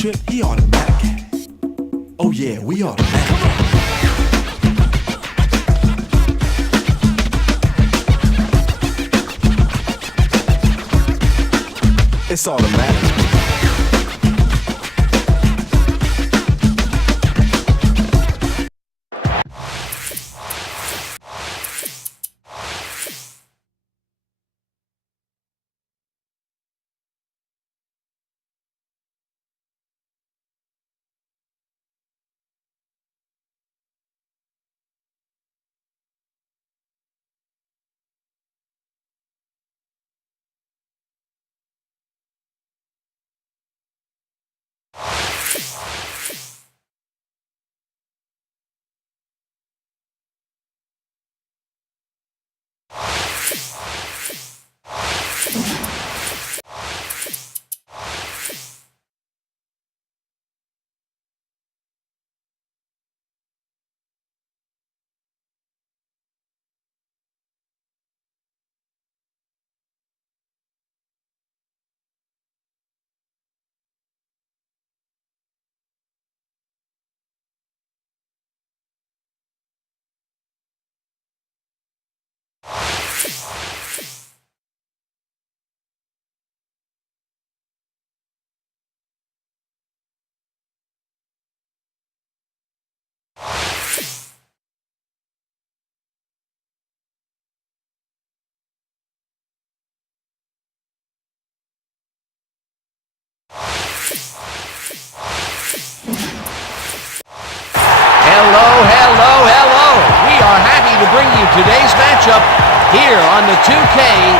trip, he automatic. Oh yeah, we automatic. It's automatic. Hello. We are happy to bring you today's matchup here on the 2K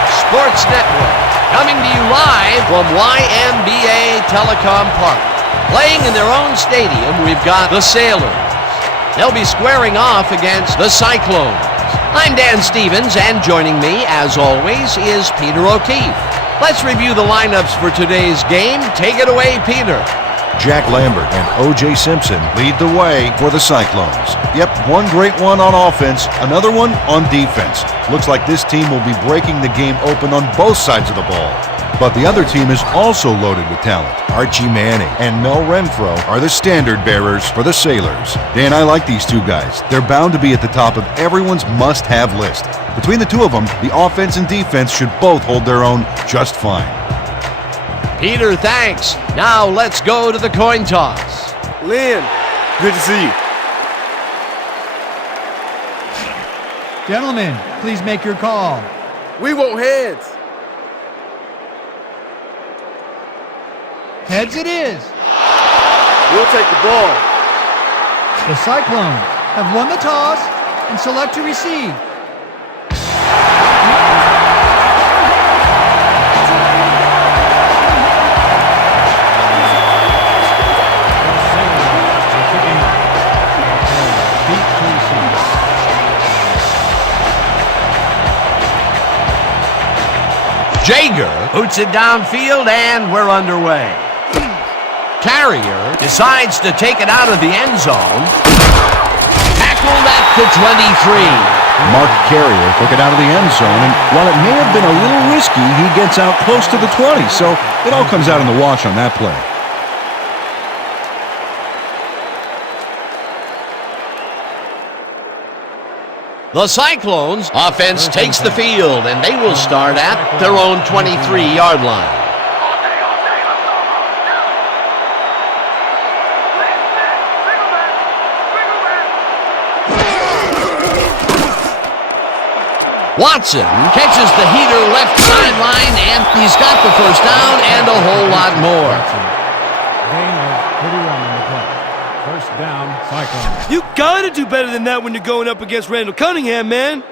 Sports Network. Coming to you live from YMBA Telecom Park. Playing in their own stadium, we've got the Sailors. They'll be squaring off against the Cyclones. I'm Dan Stevens, and joining me, as always, is Peter O'Keefe. Let's review the lineups for today's game. Take it away, Peter. Jack Lambert and O.J. Simpson lead the way for the Cyclones. Yep, one great one on offense, another one on defense. Looks like this team will be breaking the game open on both sides of the ball. But the other team is also loaded with talent. Archie Manning and Mel Renfro are the standard bearers for the Sailors. Dan, I like these two guys. They're bound to be at the top of everyone's must-have list. Between the two of them, the offense and defense should both hold their own just fine. Peter, thanks. Now let's go to the coin toss. Lynn, good to see you. Gentlemen, please make your call. We want heads. Heads it is. We'll take the ball. The Cyclones have won the toss and select to receive. Jager boots it downfield, and we're underway. Carrier decides to take it out of the end zone. Tackled at the 23. Mark Carrier took it out of the end zone, and while it may have been a little risky, he gets out close to the 20, so it all comes out in the wash on that play. The Cyclones offense takes the field, and they will start at their own 23-yard line. Watson catches the heater left sideline, and he's got the first down and a whole lot more. Gain of 31 on the play. First down, Cyclones. You gotta do better than that when you're going up against Randall Cunningham, man.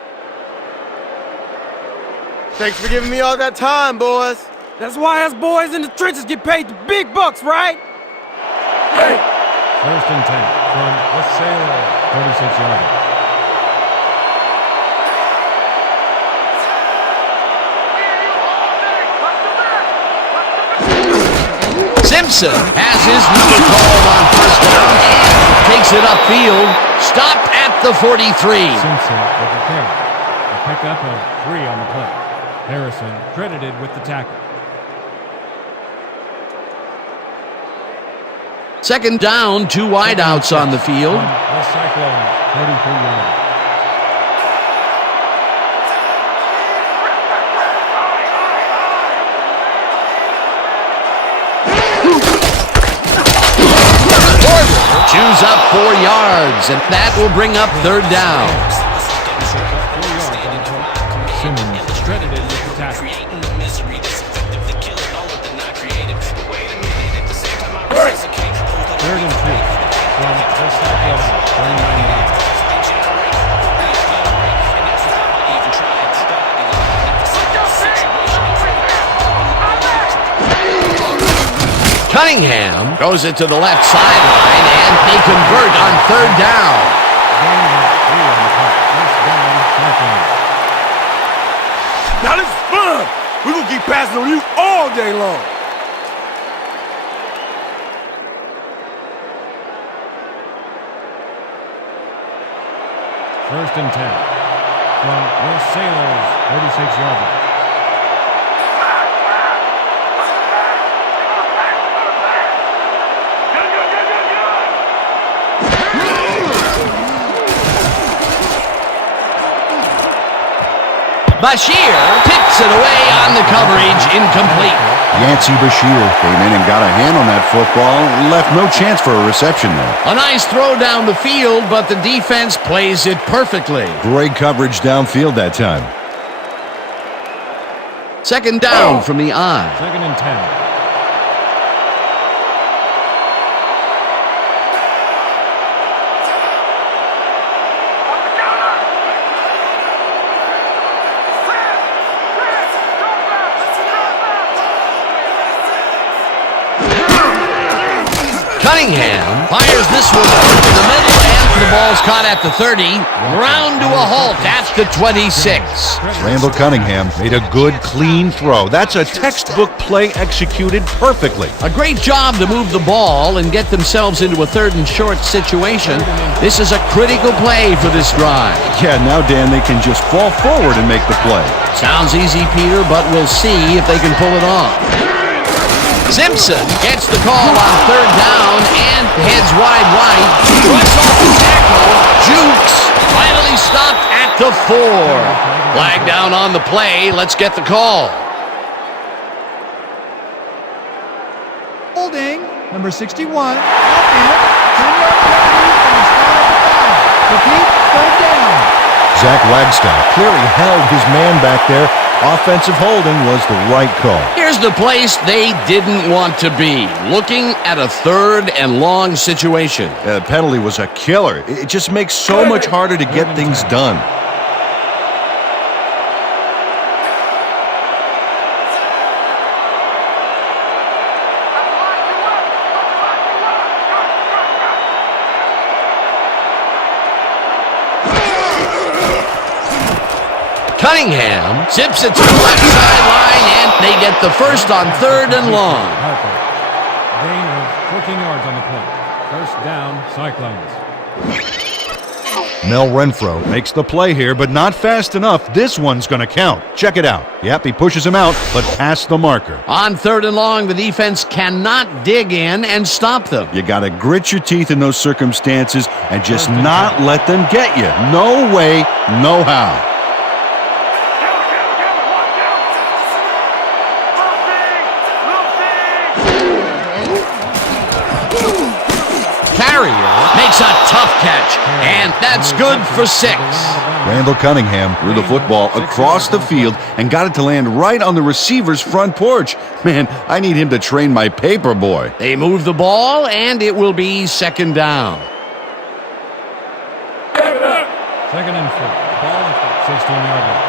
Thanks for giving me all that time, boys. That's why us boys in the trenches get paid the big bucks, right? Hey! First and 10 from the Sailor, 36 yards. Simpson has his number called on first down and takes it upfield. Stopped at the 43. Simpson with the carry. A pickup of 3 on the play. Harrison credited with the tackle. Second down, 2 wideouts on the field. The Cyclones, 33 yards. Chews up 4 yards, and that will bring up third down. 4 yards on the play. Simmons credited with the tackle. Third and 2 from the Cyclones, 39 yards. Cunningham goes it to the left sideline, and they convert on third down. Gain of 3 on the play. First down, Cyclones. Now this is fun. We're going to keep passing on you all day long. First and 10 from the Sailors, 36-yard line. Bashir tips it away on the coverage, incomplete. Yancey Bashir came in and got a hand on that football and left no chance for a reception there. A nice throw down the field, but the defense plays it perfectly. Great coverage downfield that time. Second down from the I. Second and 10. Cunningham fires this one over the middle, and the ball's caught at the 30. Ground to a halt at the 26. Randall Cunningham made a good, clean throw. That's a textbook play executed perfectly. A great job to move the ball and get themselves into a third and short situation. This is a critical play for this drive. Yeah, now, Dan, they can just fall forward and make the play. Sounds easy, Peter, but we'll see if they can pull it off. Simpson gets the call on third down and heads wide right. Runs off the tackle. Jukes finally stopped at the 4. Flag down on the play. Let's get the call. Holding, number 61. Offense, 10-yard penalty from the spot at the 5. Repeat, third down. Zach Wagstaff clearly held his man back there. Offensive holding was the right call. Here's the place they didn't want to be. Looking at a third and long situation. The penalty was a killer. It just makes so much harder to get things done. Cunningham zips it to the left sideline, and they get the first on third and long. Gain of 14 yards on the play. First down, Cyclones. Mel Renfro makes the play here, but not fast enough. This one's going to count. Check it out. Yep, he pushes him out, but past the marker. On third and long, the defense cannot dig in and stop them. You got to grit your teeth in those circumstances and just not let them get you. No way, no how. Makes a tough catch, and that's good for 6. Randall Cunningham threw the football across the field and got it to land right on the receiver's front porch. Man, I need him to train my paper boy. They move the ball, and it will be second down. Second and 4. Ball at the 16-yard line.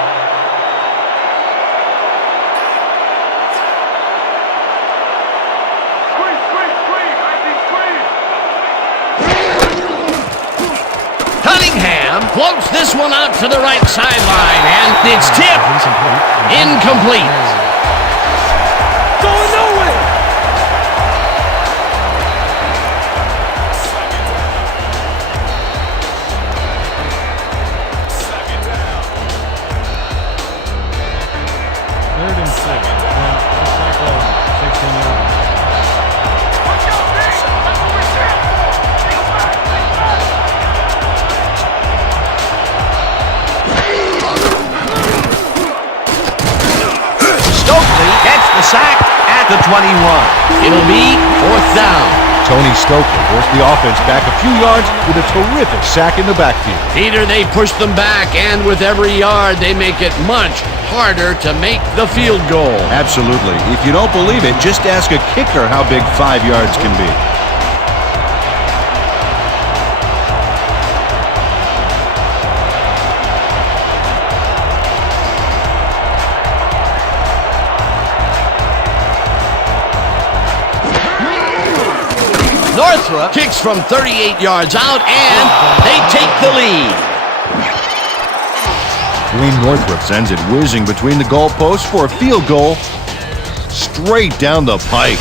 Cunningham floats this one out to the right sideline, and it's tipped. Incomplete. Going nowhere. Third and 6 from the Cyclones, 16-yard line. sack at the 21. It'll be 4th down. Tony Stokely forced the offense back a few yards with a terrific sack in the backfield. Peter, they push them back, and with every yard, they make it much harder to make the field goal. Absolutely. If you don't believe it, just ask a kicker how big 5 yards can be. Northrop kicks from 38 yards out, and they take the lead. Dwayne Northrop sends it whizzing between the goalposts for a field goal straight down the pike.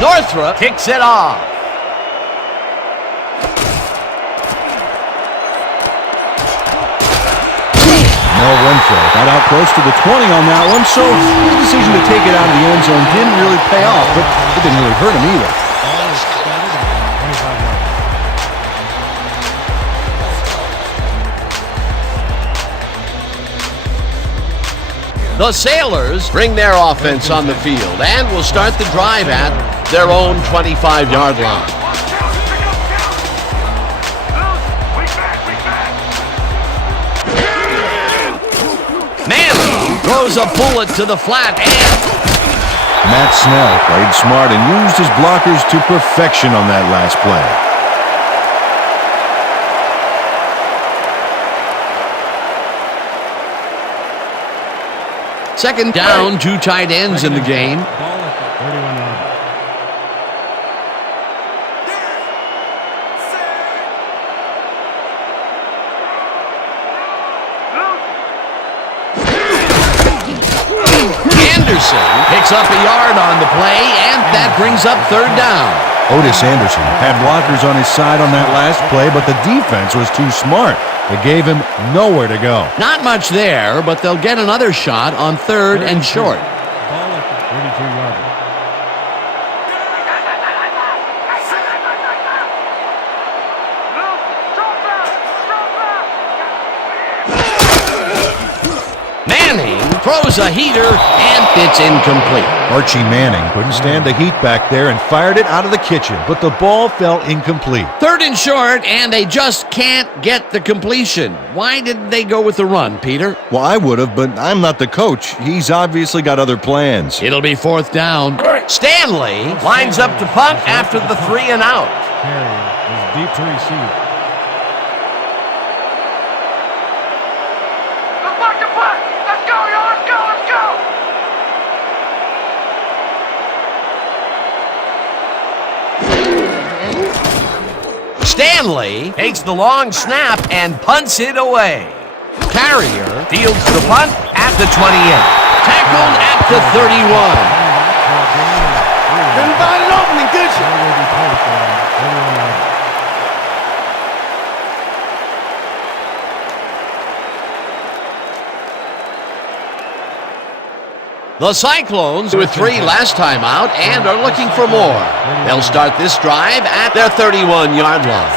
Northrop kicks it off. Mel Renfro got out close to the 20 on that one, so his decision to take it out of the end zone didn't really pay off, but it didn't really hurt him either. The Sailors bring their offense on the field and will start the drive at their own 25-yard line. Manley throws a bullet to the flat, and Matt Snell played smart and used his blockers to perfection on that last play. second down, 2 tight ends in the game. Ball at the 31-yard line. Anderson picks up a yard on the play, and that brings up 3rd down. Otis Anderson had blockers on his side on that last play, but the defense was too smart. It gave him nowhere to go. Not much there, but they'll get another shot on 3rd and short. Ball at the 32-yard line. Manning throws a heater, and it's incomplete. Archie Manning couldn't stand the heat back there and fired it out of the kitchen, but the ball fell incomplete. 3rd and short, and they just can't get the completion. Why didn't they go with the run, Peter? Well, I would have, but I'm not the coach. He's obviously got other plans. It'll be 4th down. Stanley lines up to punt after the 3 and out. Carrier is deep to receive. Stanley takes the long snap and punts it away. Carrier fields the punt at the 28. Tackled at the 31. Couldn't find an opening, could you? The Cyclones with 3 last time out and are looking for more. They'll start this drive at their 31-yard line.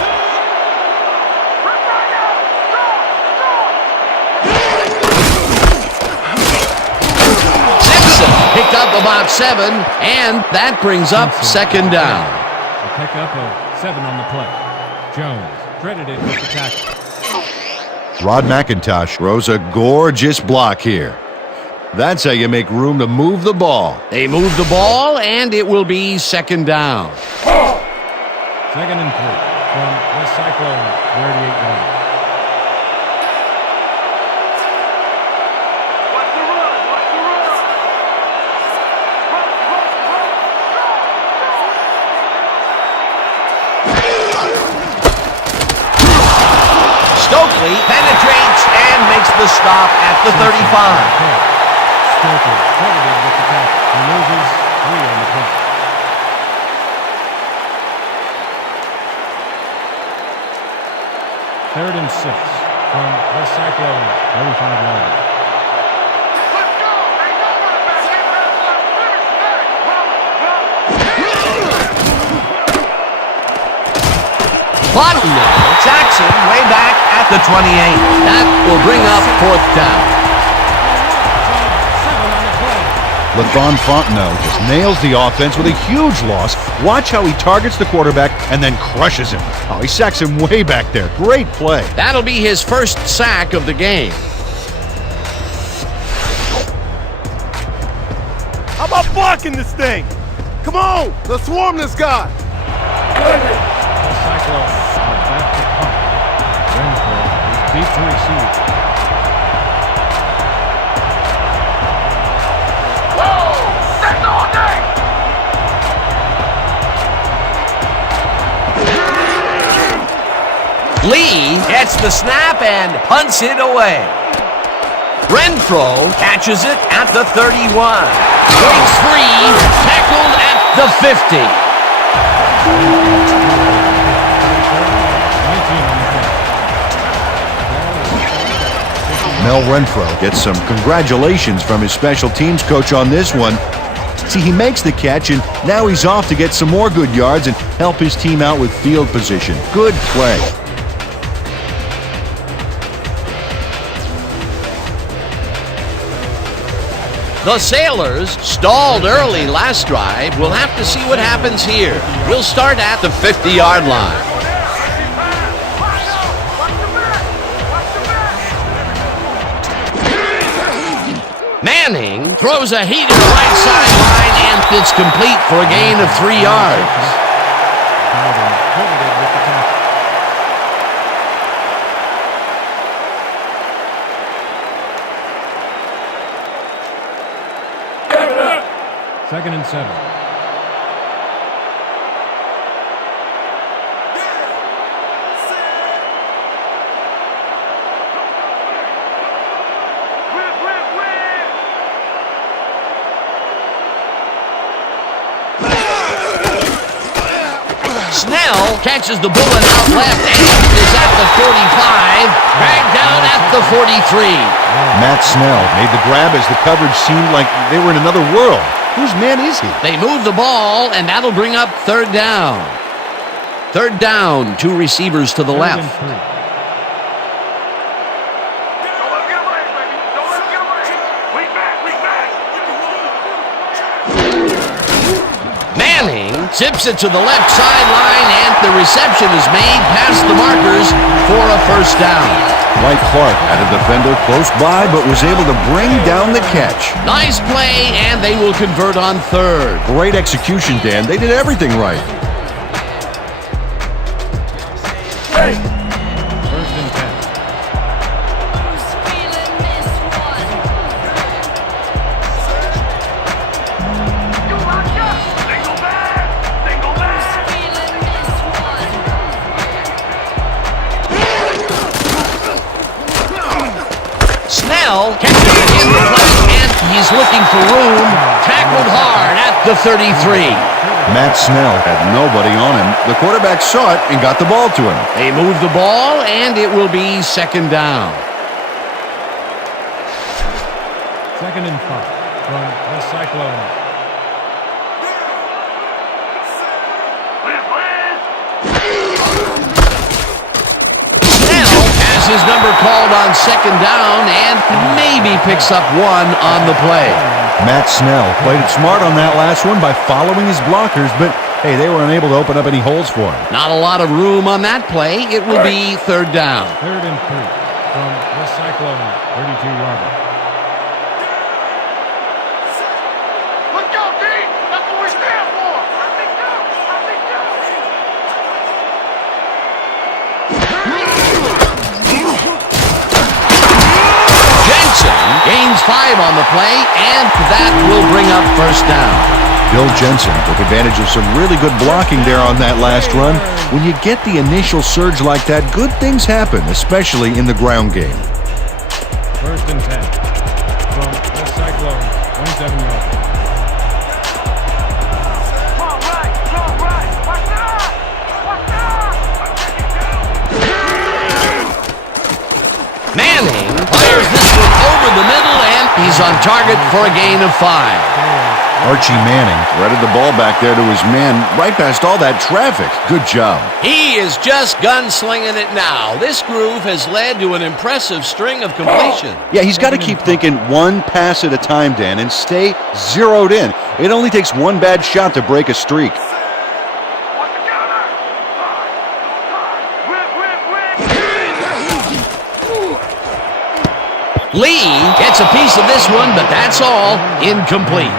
Simpson picked up about 7, and that brings up 2nd down. A pickup of 7 on the play. Jones credited with the tackle. Rod McIntosh throws a gorgeous block here. That's how you make room to move the ball. They move the ball, and it will be 2nd down. 2nd and 3 from the Cyclones, 38-yard line. Stokely penetrates and makes the stop at the 35. Stokely credited with the tackle. He loses 3 on the play. Third and 6 from the Cyclones, 35-yard line. Fontenot sacks him way back at the 28. That will bring up 4th down. LaVon Fontenot just nails the offense with a huge loss. Watch how he targets the quarterback and then crushes him. Oh, he sacks him way back there. Great play. That'll be his first sack of the game. How about blocking this thing? Come on, let's swarm this guy. The Cyclones are back to punt. Renfro is deep to receive. Lee gets the snap and punts it away. Renfro catches it at the 31. Breaks free, tackled at the 50. 19 on the play. Mel Renfro gets some congratulations from his special teams coach on this one. See, he makes the catch, and now he's off to get some more good yards and help his team out with field position. Good play. The Sailors stalled early last drive. We'll have to see what happens here. We'll start at the 50-yard line. Manning throws a heat to the right sideline, and it's complete for a gain of 3 yards. Second and 7. Snell catches the bullet out left and is at the 45, dragged down at the 43. Matt Snell made the grab as the coverage seemed like they were in another world. Whose man is he? They move the ball, and that'll bring up 3rd down. 3rd down, 2 receivers to the left. Manning zips it to the left sideline, and the reception is made past the markers for a 1st down. Mike Clark had a defender close by, but was able to bring down the catch. Nice play, and they will convert on 3rd. Great execution, Dan. They did everything right. Hey. 1st and 10. Snell catches it in the flat, and he's looking for room. Tackled hard at the 33. Matt Snell had nobody on him. The quarterback saw it and got the ball to him. They move the ball, and it will be 2nd down. 2nd and 5 from the Cyclones. His number called on 2nd down and maybe picks up 1 on the play. Matt Snell played it smart on that last one by following his blockers, but hey, they were unable to open up any holes for him. Not a lot of room on that play. It will be 3rd down. 3rd and 3 from the Cyclones, 32-yarder. Let's go, D! That's what we stand for! Gains 5 on the play, and that will bring up 1st down. Bill Jensen took advantage of some really good blocking there on that last run. When you get the initial surge like that, good things happen, especially in the ground game. 1st and 10 from the Cyclones, 27-yarder. Manning fires this one over the middle, and he's on target for a gain of 5. Archie Manning threaded the ball back there to his man, right past all that traffic. Good job. He is just gunslinging it now. This groove has led to an impressive string of completion. Yeah, he's got to keep thinking one pass at a time, Dan, and stay zeroed in. It only takes one bad shot to break a streak. Lee gets a piece of this one, but that's all. Incomplete.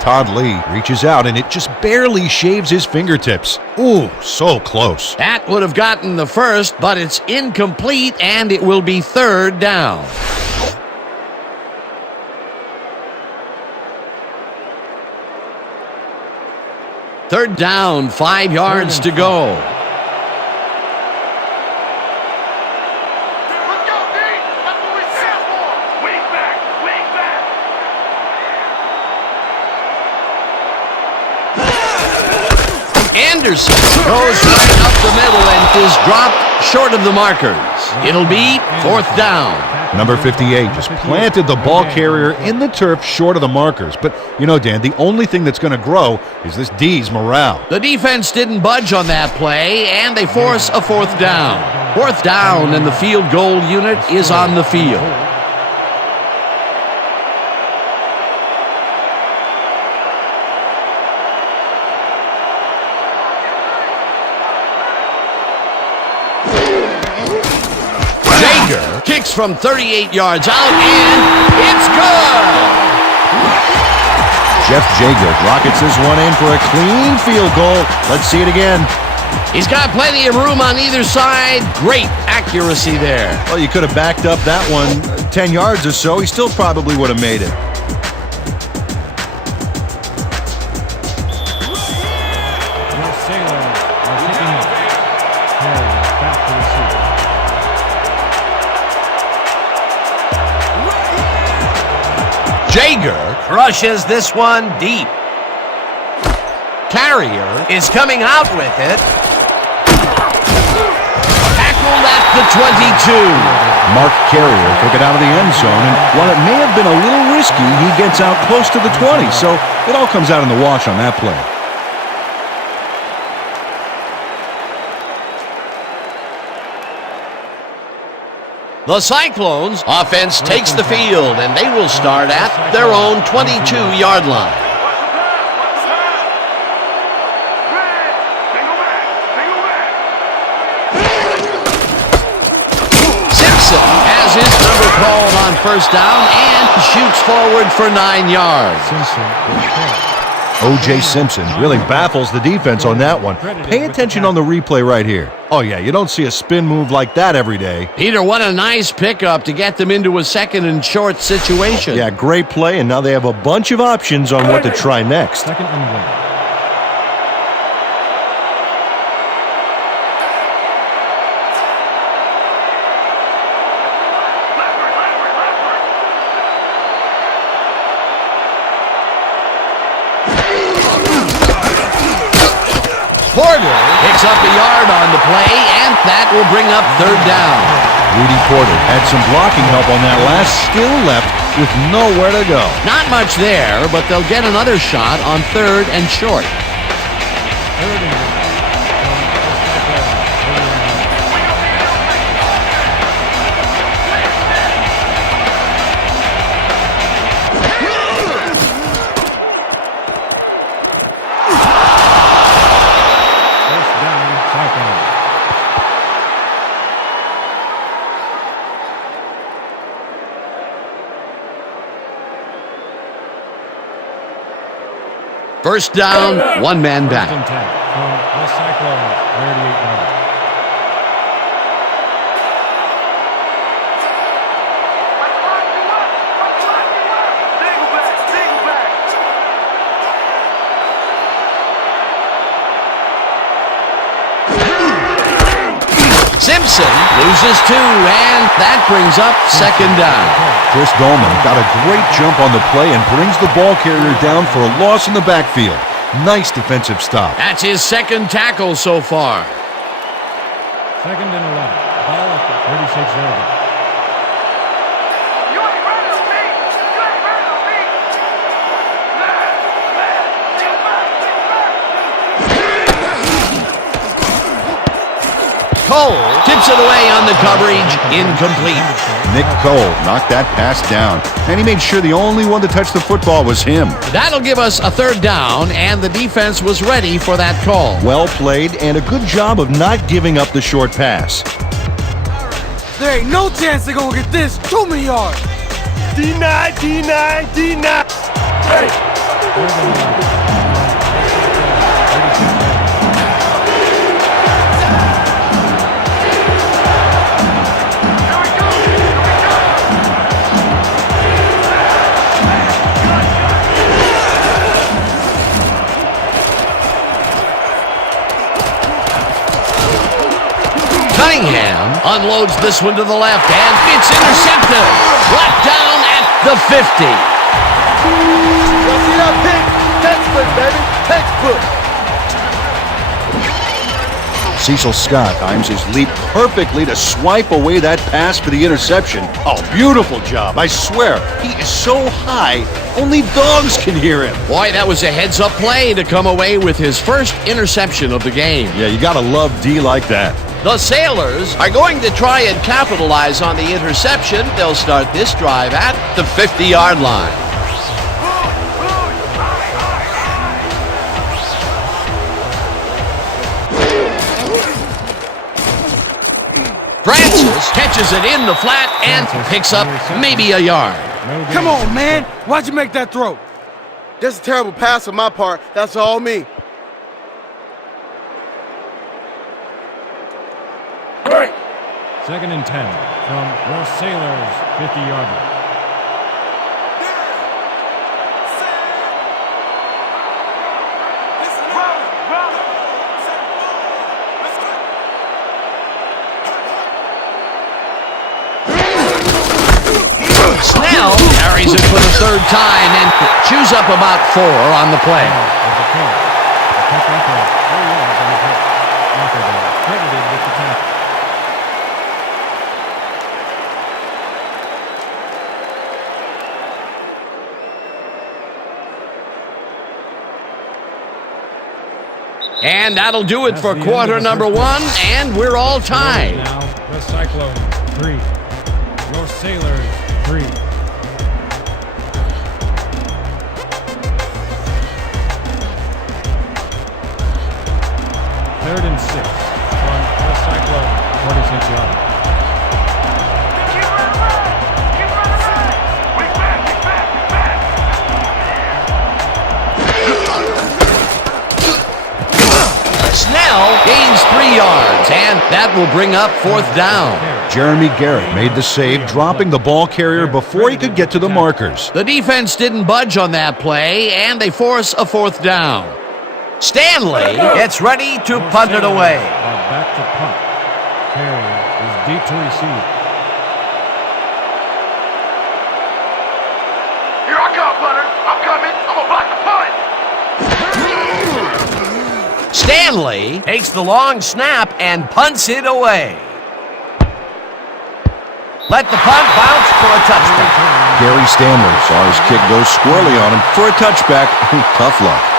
Todd Lee reaches out, and it just barely shaves his fingertips. Ooh, so close. That would have gotten the first, but it's incomplete, and it will be third down. Third down, 5 yards to go. Let's go, D! That's what we set for! Wing back! Wing back! Anderson goes right up the middle and is dropped short of the markers. It'll be fourth down. Number 58 just planted the ball carrier in the turf short of the markers. But, you know, Dan, the only thing that's going to grow is this D's morale. The defense didn't budge on that play, and they force a fourth down. Fourth down, and the field goal unit is on the field. Kicks from 38 yards out, and it's good! Jeff Jager rockets this one in for a clean field goal. Let's see it again. He's got plenty of room on either side. Great accuracy there. Well, you could have backed up that one 10 yards or so. He still probably would have made it. Your Sailors are picking up. Carry back to receiver. Jager crushes this one deep. Carrier is coming out with it. Tackled at the 22. Mark Carrier took it out of the end zone, and while it may have been a little risky, he gets out close to the 20, so it all comes out in the wash on that play. The Cyclones offense takes the field, and they will start at their own 22-yard line. Simpson has his number called on first down and shoots forward for 9 yards. O.J. Simpson really baffles the defense on that one. Pay attention on the replay right here. Oh, yeah, you don't see a spin move like that every day. Peter, what a nice pickup to get them into a second and short situation. Yeah, great play, and now they have a bunch of options on what to try next. Second and 1. Porter picks up a yard on the play, and that will bring up third down. Rudy Porter had some blocking help on that last, still left with nowhere to go. Not much there, but they'll get another shot on third and short. Third and 1. First down, one man back. First and 10 from the Cyclones, 38 yards. Simpson loses 2, and that brings up second down. Chris Dolman got a great jump on the play and brings the ball carrier down for a loss in the backfield. Nice defensive stop. That's his second tackle so far. Second and 11. Ball at the 36-yard line. You ain't ready to beat! You ain't ready to beat! Cole tips it away on the coverage, incomplete. Nick Cole knocked that pass down, and he made sure the only one to touch the football was him. That'll give us a third down, and the defense was ready for that call. Well played and a good job of not giving up the short pass. There ain't no chance they're gonna get this. Too many yards. D9, D9, D9. Hey. Cunningham unloads this one to the left, and it's intercepted. Brought down at the 50. You see that pick? Textbook, baby. Textbook. Cecil Scott times his leap perfectly to swipe away that pass for the interception. Oh, beautiful job. I swear, he is so high, only dogs can hear him. Boy, that was a heads-up play to come away with his first interception of the game. Yeah, you gotta love D like that. The Sailors are going to try and capitalize on the interception. They'll start this drive at the 50-yard line. Francis catches it in the flat and picks up maybe a yard. Come on, man. Why'd you make that throw? That's a terrible pass on my part. That's all me. Second and 10 from your Sailors' 50-yard line. Snell carries it for the third time and chews up about 4 on the play. Credited with the tackle. And that'll do it for quarter number 1, and we're all tied. Now, the Cyclones 3. Your Sailors 3. Third and 6 from the Cyclones 46-yard line. Snell gains 3 yards, and that will bring up 4th down. Jeremy Garrett made the save, dropping the ball carrier before he could get to the markers. The defense didn't budge on that play, and they force a 4th down. Stanley gets ready to punt it away. Back to punt. Carrier is deep to receive. Here I come, punter. I'm coming. I'm gonna block the punt. Stanley takes the long snap and punts it away. Let the punt bounce for a touchdown. Gary Stanley saw his kick go squirrely on him for a touchback. Tough luck.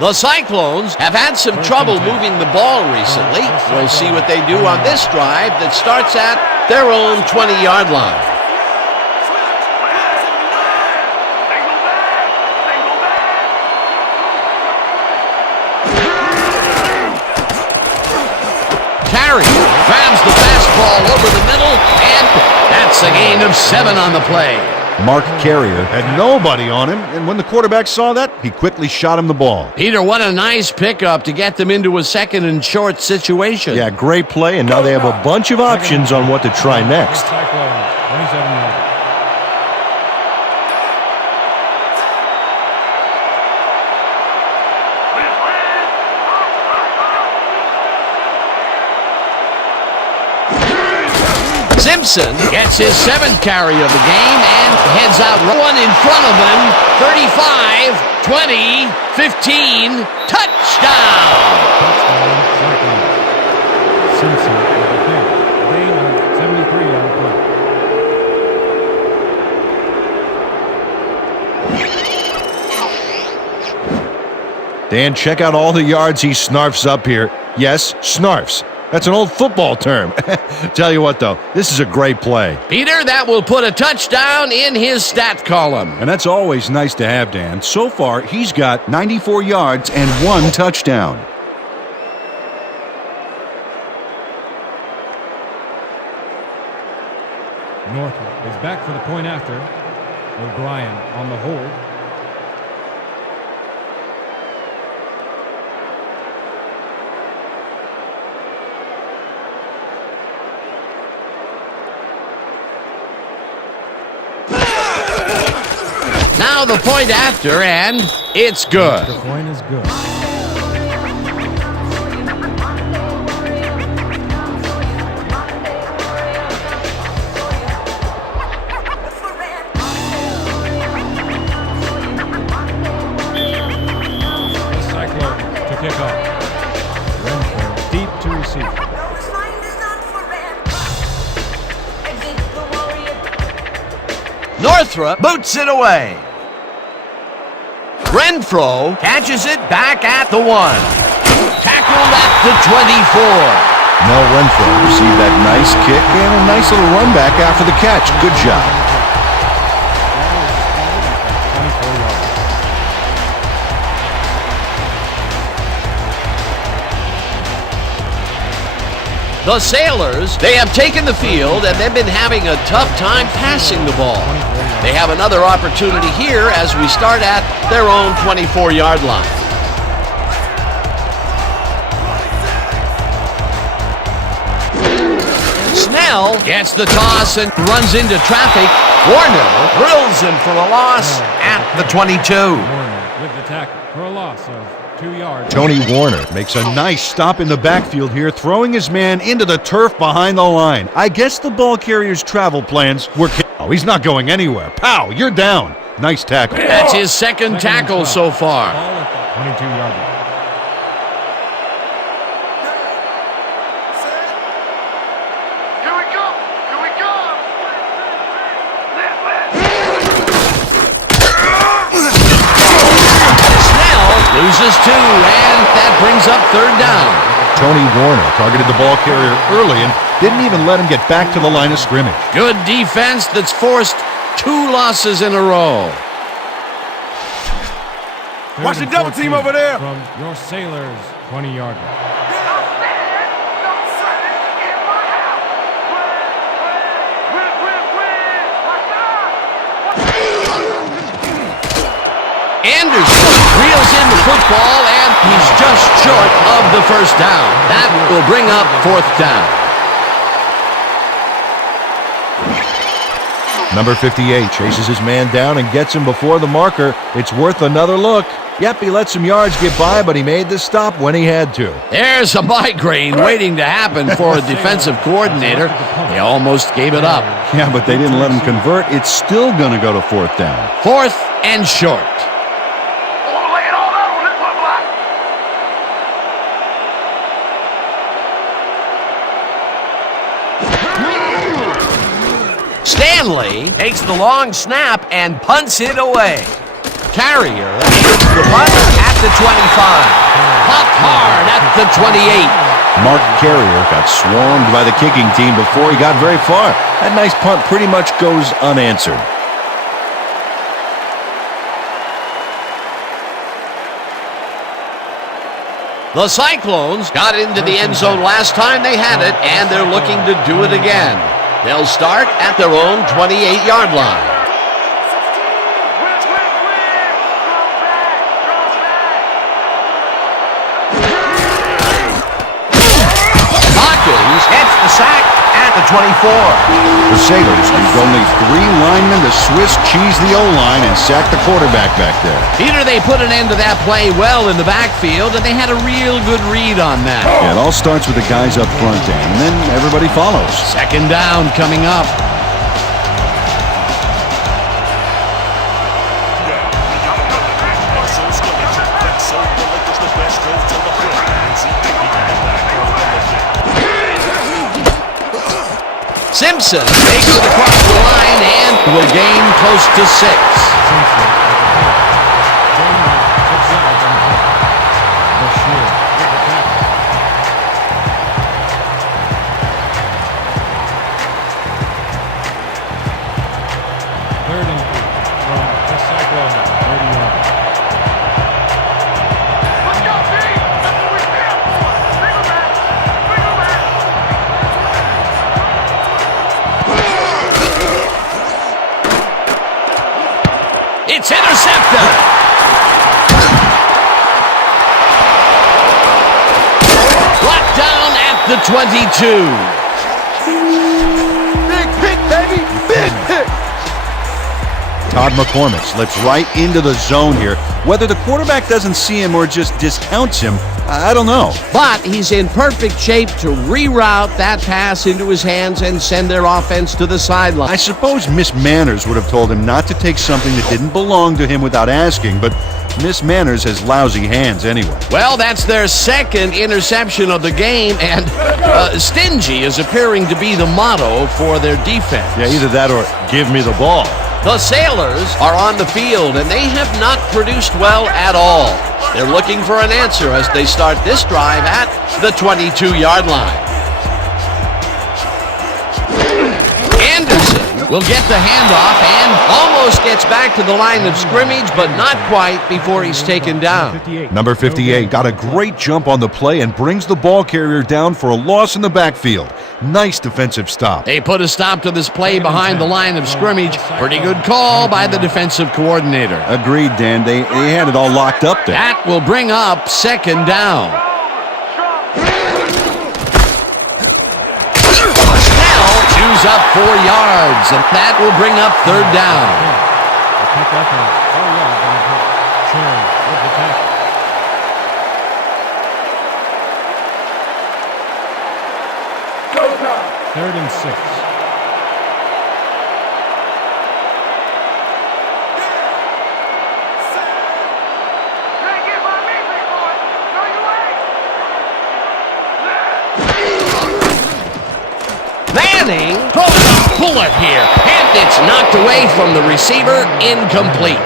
The Cyclones have had some trouble moving the ball recently. We'll see what they do on this drive that starts at their own 20-yard line. Carrier grabs the fastball over the middle, and that's a gain of 7 on the play. Mark Carrier had nobody on him, and when the quarterback saw that, he quickly shot him the ball. Peter, what a nice pickup to get them into a 2nd and short situation. Yeah, great play, and now they have a bunch of options on what to try next. Cyclones 27-yard line. Simpson gets his 7th carry of the game and heads out. One in front of him. 35, 20, 15. Touchdown! Simpson with a gain of 73 on the play. Dan, check out all the yards he snarfs up here. Yes, snarfs. That's an old football term. Tell you what, though, this is a great play. Peter, that will put a touchdown in his stat column. And that's always nice to have, Dan. So far, he's got 94 yards and 1 touchdown. Northrop is back for the point after. O'Brien on the hold. Now the point after, and it's good. The point is good. The Cyclones to kick off. Renfro deep to receive. Northrop boots it away. Renfro catches it back at the 1. Tackled at the 24. Mel Renfro received that nice kick and a nice little run back after the catch. Good job. The Sailors, they have taken the field and they've been having a tough time passing the ball. They have another opportunity here as we start at their own 24-yard line. Snell gets the toss and runs into traffic. Warner drills him for a loss at the 22. Warner with the tackle for a loss of 2 yards. Tony Warner makes a nice stop in the backfield here, throwing his man into the turf behind the line. I guess the ball carrier's travel plans were... Oh, he's not going anywhere. Pow, you're down. Nice tackle. That's his second tackle so far. Ball at the 22-yard line. Here we go! Here we go! Snell loses 2, and that brings up 3rd down. Tony Warner targeted the ball carrier early and didn't even let him get back to the line of scrimmage. Good defense that's forced 2 losses in a row. Watch the double team over there. From your Sailors' 20-yard line. Anderson reels in the football, and he's just short of the 1st down. That will bring up 4th down. Number 58 chases his man down and gets him before the marker. It's worth another look. Yep, he let some yards get by, but he made the stop when he had to. There's a migraine waiting to happen for a defensive coordinator. They almost gave it up. Yeah, but they didn't let him convert. It's still going to go to 4th down. 4th and short. Lay it all out on this one block! Stanley takes the long snap and punts it away. Carrier gets the punt at the 25. Popped hard at the 28. Mark Carrier got swarmed by the kicking team before he got very far. That nice punt pretty much goes unanswered. The Cyclones got into the end zone last time they had it, and they're looking to do it again. They'll start at their own 28-yard line. Hawkins gets the sack at the 24. The Sailors used only 3 linemen to Swiss cheese the O-line and sack the quarterback back there. Peter, they put an end to that play well in the backfield, and they had a real good read on that. Yeah, it all starts with the guys up front, Dan, and then everybody follows. 2nd down coming up. Simpson takes it across the line and will gain close to 6. intercepted. Brought down at the 22. Big pick, baby! Big pick! Todd McCormick slips right into the zone here. Whether the quarterback doesn't see him or just discounts him, I don't know. But he's in perfect shape to reroute that pass into his hands and send their offense to the sideline. I suppose Miss Manners would have told him not to take something that didn't belong to him without asking, but Miss Manners has lousy hands anyway. Well, that's their second interception of the game, and stingy is appearing to be the motto for their defense. Yeah, either that or give me the ball. The Sailors are on the field, and they have not produced well at all. They're looking for an answer as they start this drive at the 22-yard line. Anderson will get the handoff and almost gets back to the line of scrimmage, but not quite before he's taken down. Number 58 got a great jump on the play and brings the ball carrier down for a loss in the backfield. Nice defensive stop. They put a stop to this play behind the line of scrimmage. Pretty good call by the defensive coordinator. Agreed, Dan. They had it all locked up there. That will bring up second down. Snell chews up 4 yards, and that will bring up third down. Third and 6. Manning throws a bullet here, and it's knocked away from the receiver, incomplete.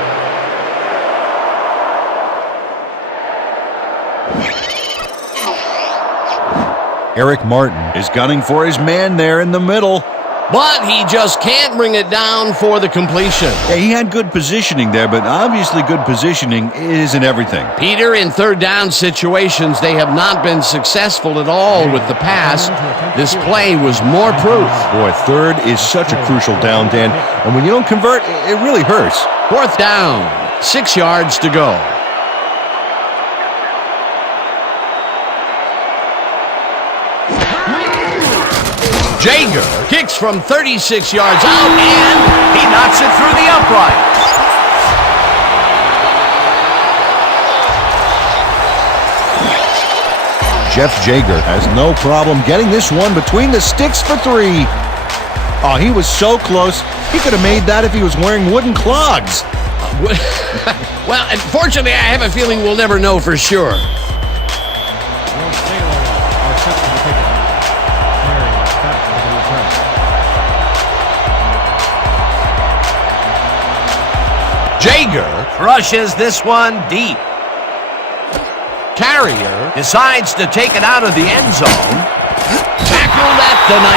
Eric Martin is gunning for his man there in the middle. But he just can't bring it down for the completion. Yeah, he had good positioning there, but obviously good positioning isn't everything. Peter, in third down situations, they have not been successful at all with the pass. This play was more proof. Boy, third is such a crucial down, Dan, and when you don't convert, it really hurts. Fourth down, 6 yards to go. Jager kicks from 36 yards out, and he knocks it through the uprights. Jeff Jager has no problem getting this one between the sticks for 3. Oh, he was so close. He could have made that if he was wearing wooden clogs. Well, unfortunately, I have a feeling we'll never know for sure. Jager rushes this one deep. Carrier decides to take it out of the end zone. Tackled at the 19.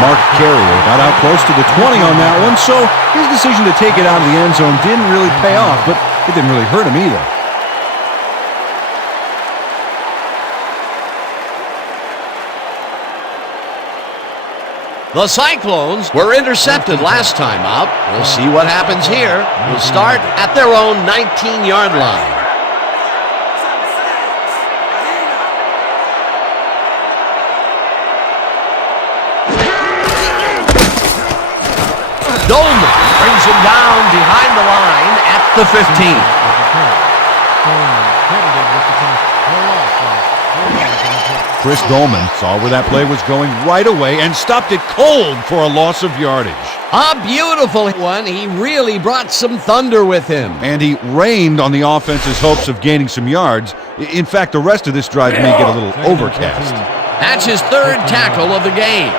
Mark Carrier got out close to the 20 on that one, so his decision to take it out of the end zone didn't really pay off, but it didn't really hurt him either. The Cyclones were intercepted last time out. We'll see what happens here. We'll start at their own 19-yard line. Dolman brings him down behind the line at the 15. Chris Dolman saw where that play was going right away and stopped it cold for a loss of yardage. A beautiful one. He really brought some thunder with him. And he rained on the offense's hopes of gaining some yards. In fact, the rest of this drive may get a little overcast. That's his third tackle of the game.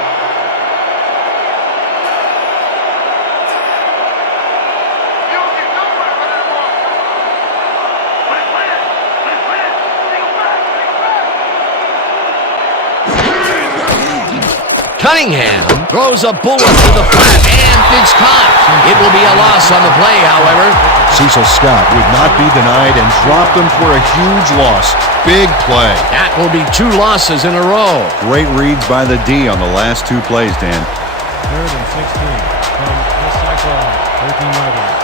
Cunningham throws a bullet to the flat, and it's caught. It will be a loss on the play, however. Cecil Scott would not be denied and dropped them for a huge loss. Big play. That will be 2 losses in a row. Great reads by the D on the last 2 plays, Dan. Third and 16 from the Cyclones, 13-yard line.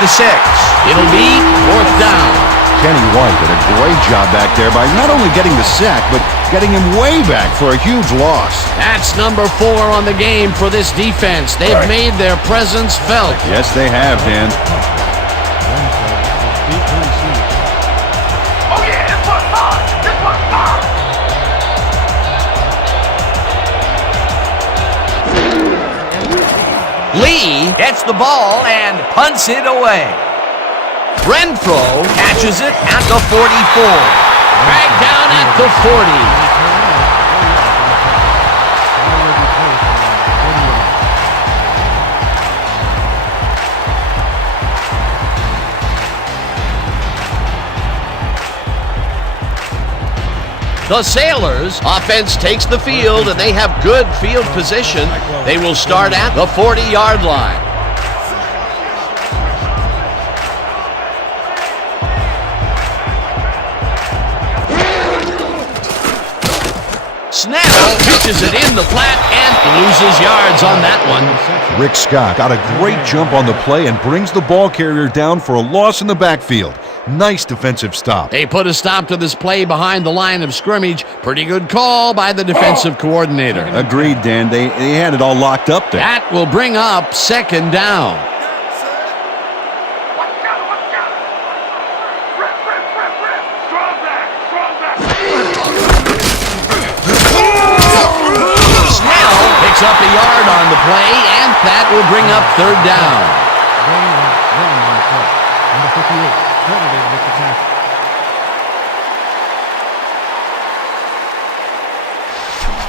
the 6. It'll be 4th down. Kenny White did a great job back there by not only getting the sack, but getting him way back for a huge loss. That's number 4 on the game for this defense. They've made their presence felt. Yes, they have, Dan. Oh yeah, this one's mine! This one's mine! Lee gets the ball and punts it away. Renfro catches it at the 44. Dragged down at the 40. The Sailors' offense takes the field, and they have good field position. They will start at the 40-yard line. Snell pitches it in the flat and loses yards on that one. Rick Scott got a great jump on the play and brings the ball carrier down for a loss in the backfield. Nice defensive stop. They put a stop to this play behind the line of scrimmage. Pretty good call by the defensive coordinator. Agreed, Dan. They had it all locked up there. That will bring up 2nd down. Watch out! Rip! Strong back! Snell picks up a yard on the play, and that will bring up 3rd down. Number 58, credited with the tackle.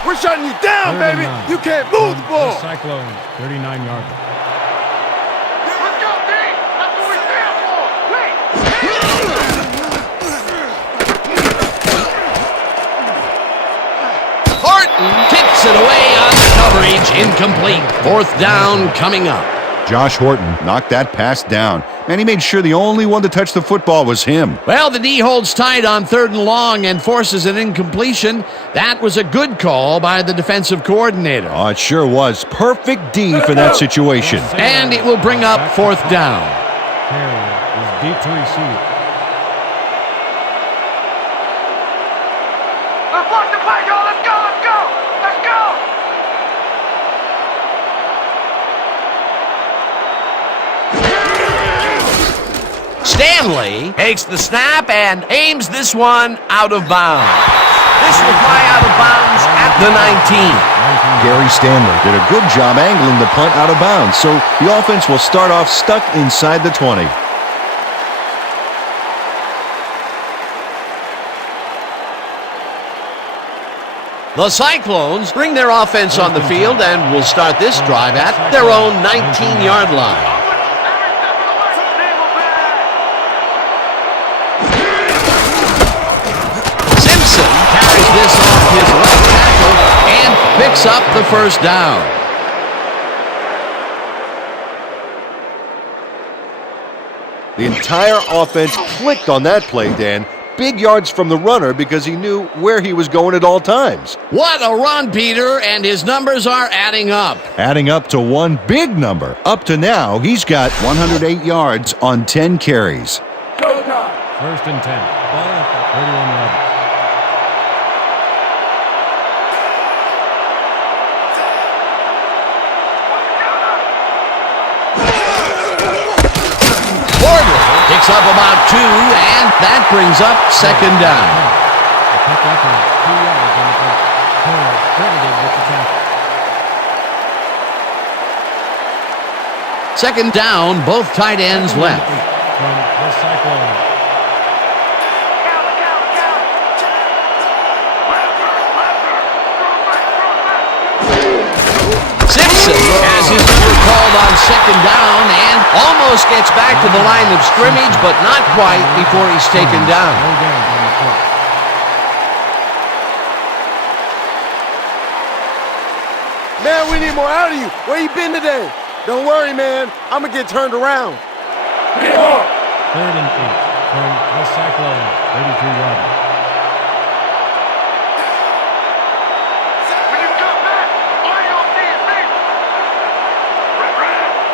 We're shutting you down, baby. You can't move the ball. The Cyclones, 39-yard line. Let's go, D! That's what we're there for! Wait! Horton kicks it away on the coverage. Incomplete. 4th down coming up. Josh Horton knocked that pass down, and he made sure the only one to touch the football was him. Well, the D holds tight on 3rd and long and forces an incompletion. That was a good call by the defensive coordinator. Oh, it sure was. Perfect D for that situation. And it will bring up 4th down. Carrier is deep to receive. Let's block the play, y'all! Let's go! Stanley takes the snap and aims this one out of bounds. This will fly out of bounds at the 19. Gary Stanley Did a good job angling the punt out of bounds, so the offense will start off stuck inside the 20. The Cyclones bring their offense on the field and will start this drive at their own 19-yard line. Simpson carries this off his left tackle and picks up the 1st down. The entire offense clicked on that play, Dan. Big yards from the runner because he knew where he was going at all times. What a run, Peter, and his numbers are adding up. Adding up to one big number. Up to now, he's got 108 yards on 10 carries. 1st and 10. Ball at the 31-yard line. Picks up about 2, and that brings up 2nd down. The pickup is 2 yards on the play. Carrier credited with the tackle. 2nd down, both tight ends left. From the Cyclones. Simpson has his number called on 2nd down and almost gets back to the line of scrimmage, but not quite before he's taken down. No gains on the play. Man, we need more out of you. Where you been today? Don't worry, man. I'm gonna get turned around. 3rd and 8 from the Cyclones, 33-yard line. When you come back, all you'll see is me!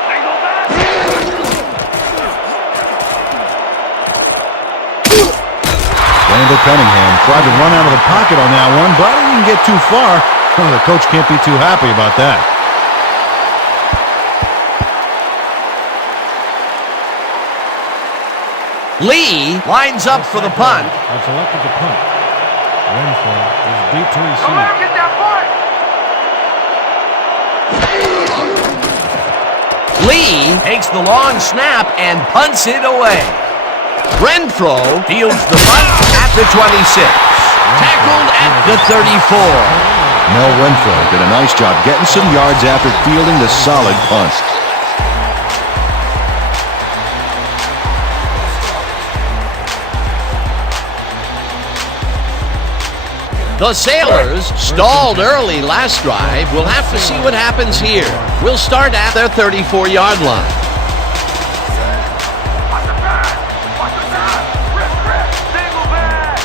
Single back! Randall Cunningham tried to run out of the pocket on that one, but he didn't get too far. Well, the coach can't be too happy about that. Lee lines up for the punt. I've selected the punt. Renfro is deep to Don't receive. let him get that point. Lee takes the long snap and punts it away. Renfro fields the punt at the 26. Tackled at the 34. Mel Renfro did a nice job getting some yards after fielding the solid punt. The Sailors stalled early last drive. We'll have to see what happens here. We'll start at their 34-yard line. Watch the pass. Watch the pass. Rip. Single back.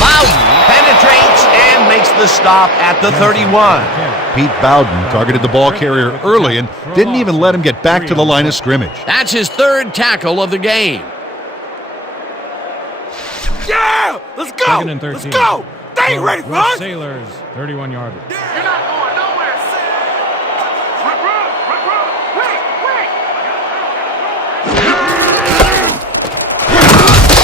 Bowden penetrates and makes the stop at the 31. Pete Bowden targeted the ball carrier early and didn't even let him get back to the line of scrimmage. That's his third tackle of the game. Yeah! Let's go! Second and 13. Let's go! They ain't ready for The us! Sailors, 31-yarder. You're not going nowhere. Rip. Wait.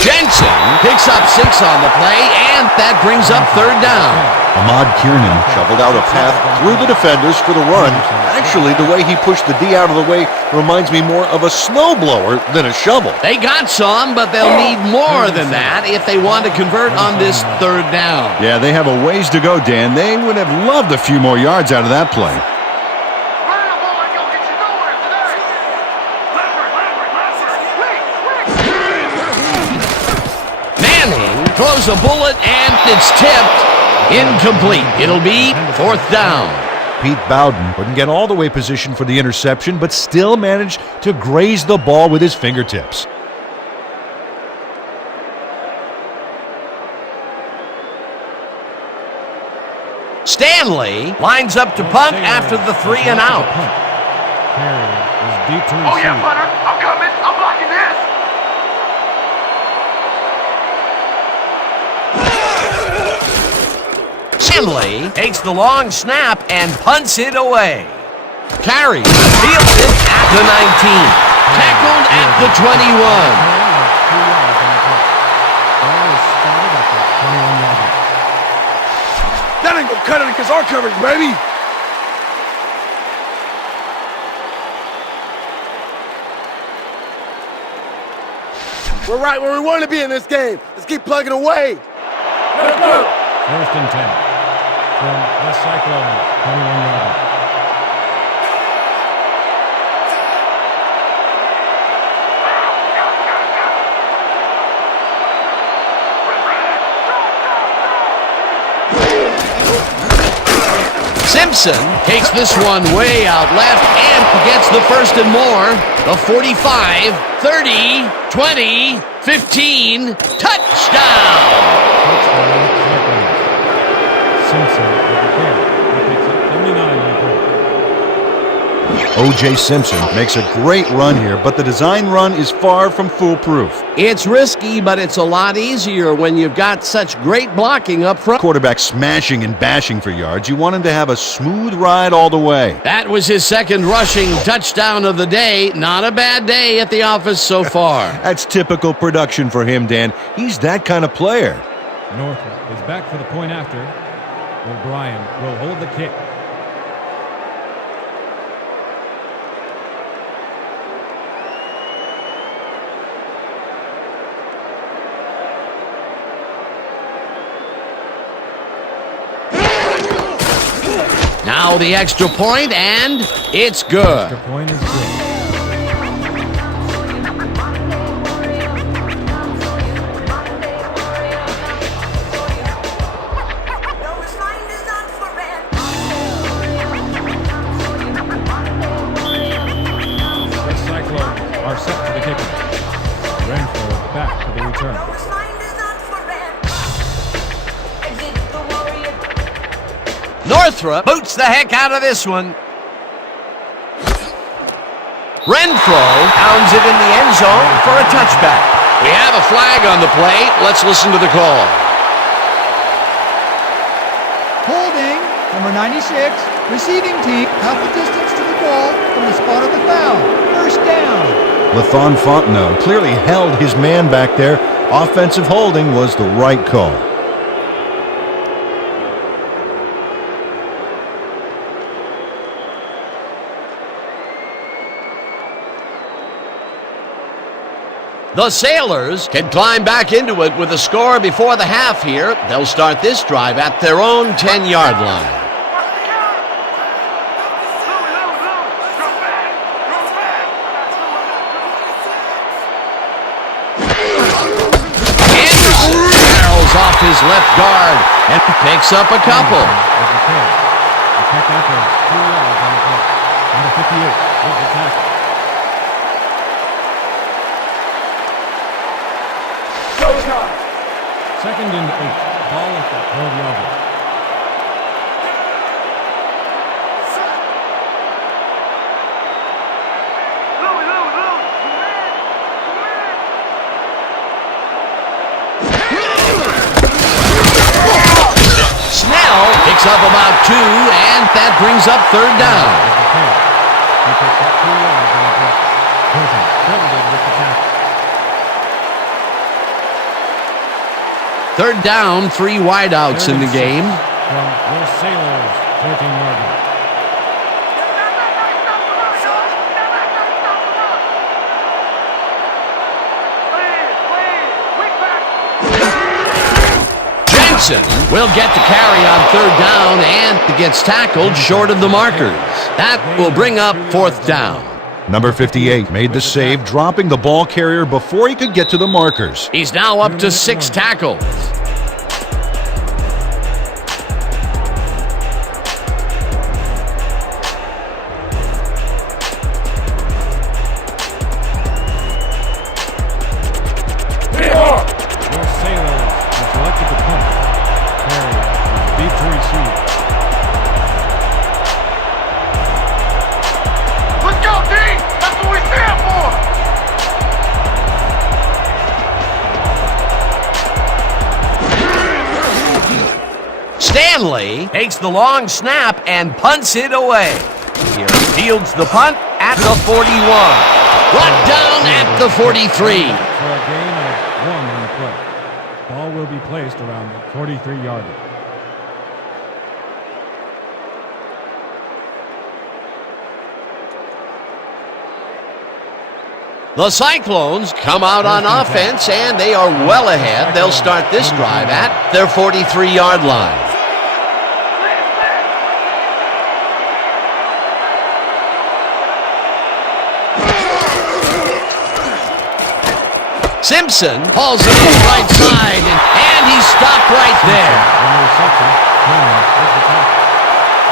Jensen picks up 6 on the play, and that brings up third down. Ahmad Kiernan shoveled out a path through the defenders for the run. Actually, the way he pushed the D out of the way reminds me more of a snowblower than a shovel. They got some, but they'll need more than that if they want to convert on this third down. Yeah, they have a ways to go, Dan. They would have loved a few more yards out of that play. Running the ball ain't gonna get you nowhere today. Wait. Manning throws a bullet, and it's tipped. Incomplete. It'll be fourth down. Pete Bowden couldn't get all the way positioned for the interception, but still managed to graze the ball with his fingertips. Stanley lines up to punt after the 3 and out. Carrier is deep to receive. Oh yeah, Bunner. I'm coming. I'm blocking this. Stanley takes the long snap and punts it away. Carey fields it at the 19. Tackled at the 21. That ain't gonna cut it against our coverage, baby! We're right where we want to be in this game. Let's keep plugging away. Let's go. First and 10 from the Cyclones, 21-yarder. Simpson takes this one way out left and gets the first and more. The 45, 30, 20, 15, touchdown! Simpson with the carry. He picks up 79 on the play. O.J. Simpson makes a great run here, but the design run is far from foolproof. It's risky, but it's a lot easier when you've got such great blocking up front. Quarterback smashing and bashing for yards. You want him to have a smooth ride all the way. That was his second rushing touchdown of the day. Not a bad day at the office so far. That's typical production for him, Dan. He's that kind of player. Northrop is back for the point after. O'Brien will hold the kick. Now the extra point, and it's good. Extra point is good. The Cyclones are set for the kickoff. Renfro back for the return. Northrop boots the heck out of this one. Renfro pounds it in the end zone for a touchback. We have a flag on the play. Let's listen to the call. Holding, number 96, receiving team, half the distance to the ball from the spot of the foul. First down. Lathon Fontenot clearly held his man back there. Offensive holding was the right call. The Sailors can climb back into it with a score before the half here. They'll start this drive at their own 10-yard line. Anderson barrels off his left guard and picks up a couple. The pickup of 2 yards on the play. Number 58 with the tackle. Second and 8. Ball at the 12-yard line. Snell picks up about 2, and that brings up third down. He picked up 2 yards on the play. Hilton credited with the tackle. Third down, 3 wideouts in the game. From the Sailors, 14-yard line. Jensen will get the carry on third down and gets tackled short of the markers. That will bring up fourth down. Number 58 made the save, dropping the ball carrier before he could get to the markers. He's now up to 6 tackles. The Sailors have selected the punt. Carrier is deep to receive. Let's go, D! That's what we stand for! Stanley takes the long snap and punts it away. Here fields the punt at the 41. Brought down at the 43. For a gain of 1 on the play. Ball will be placed around the 43-yard line. The Cyclones come out on offense, and they are well ahead. They'll start this drive at their 43-yard line. Simpson hauls it in right side, and he's stopped right there. On the reception, Coleman with the tackle.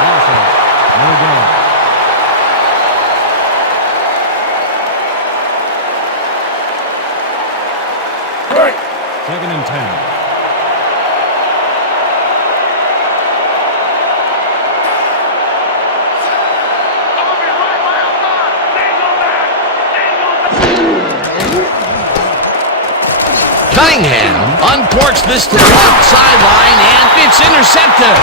Also, no gain. Second and 10. Cunningham uncorks this to the left sideline, and it's intercepted.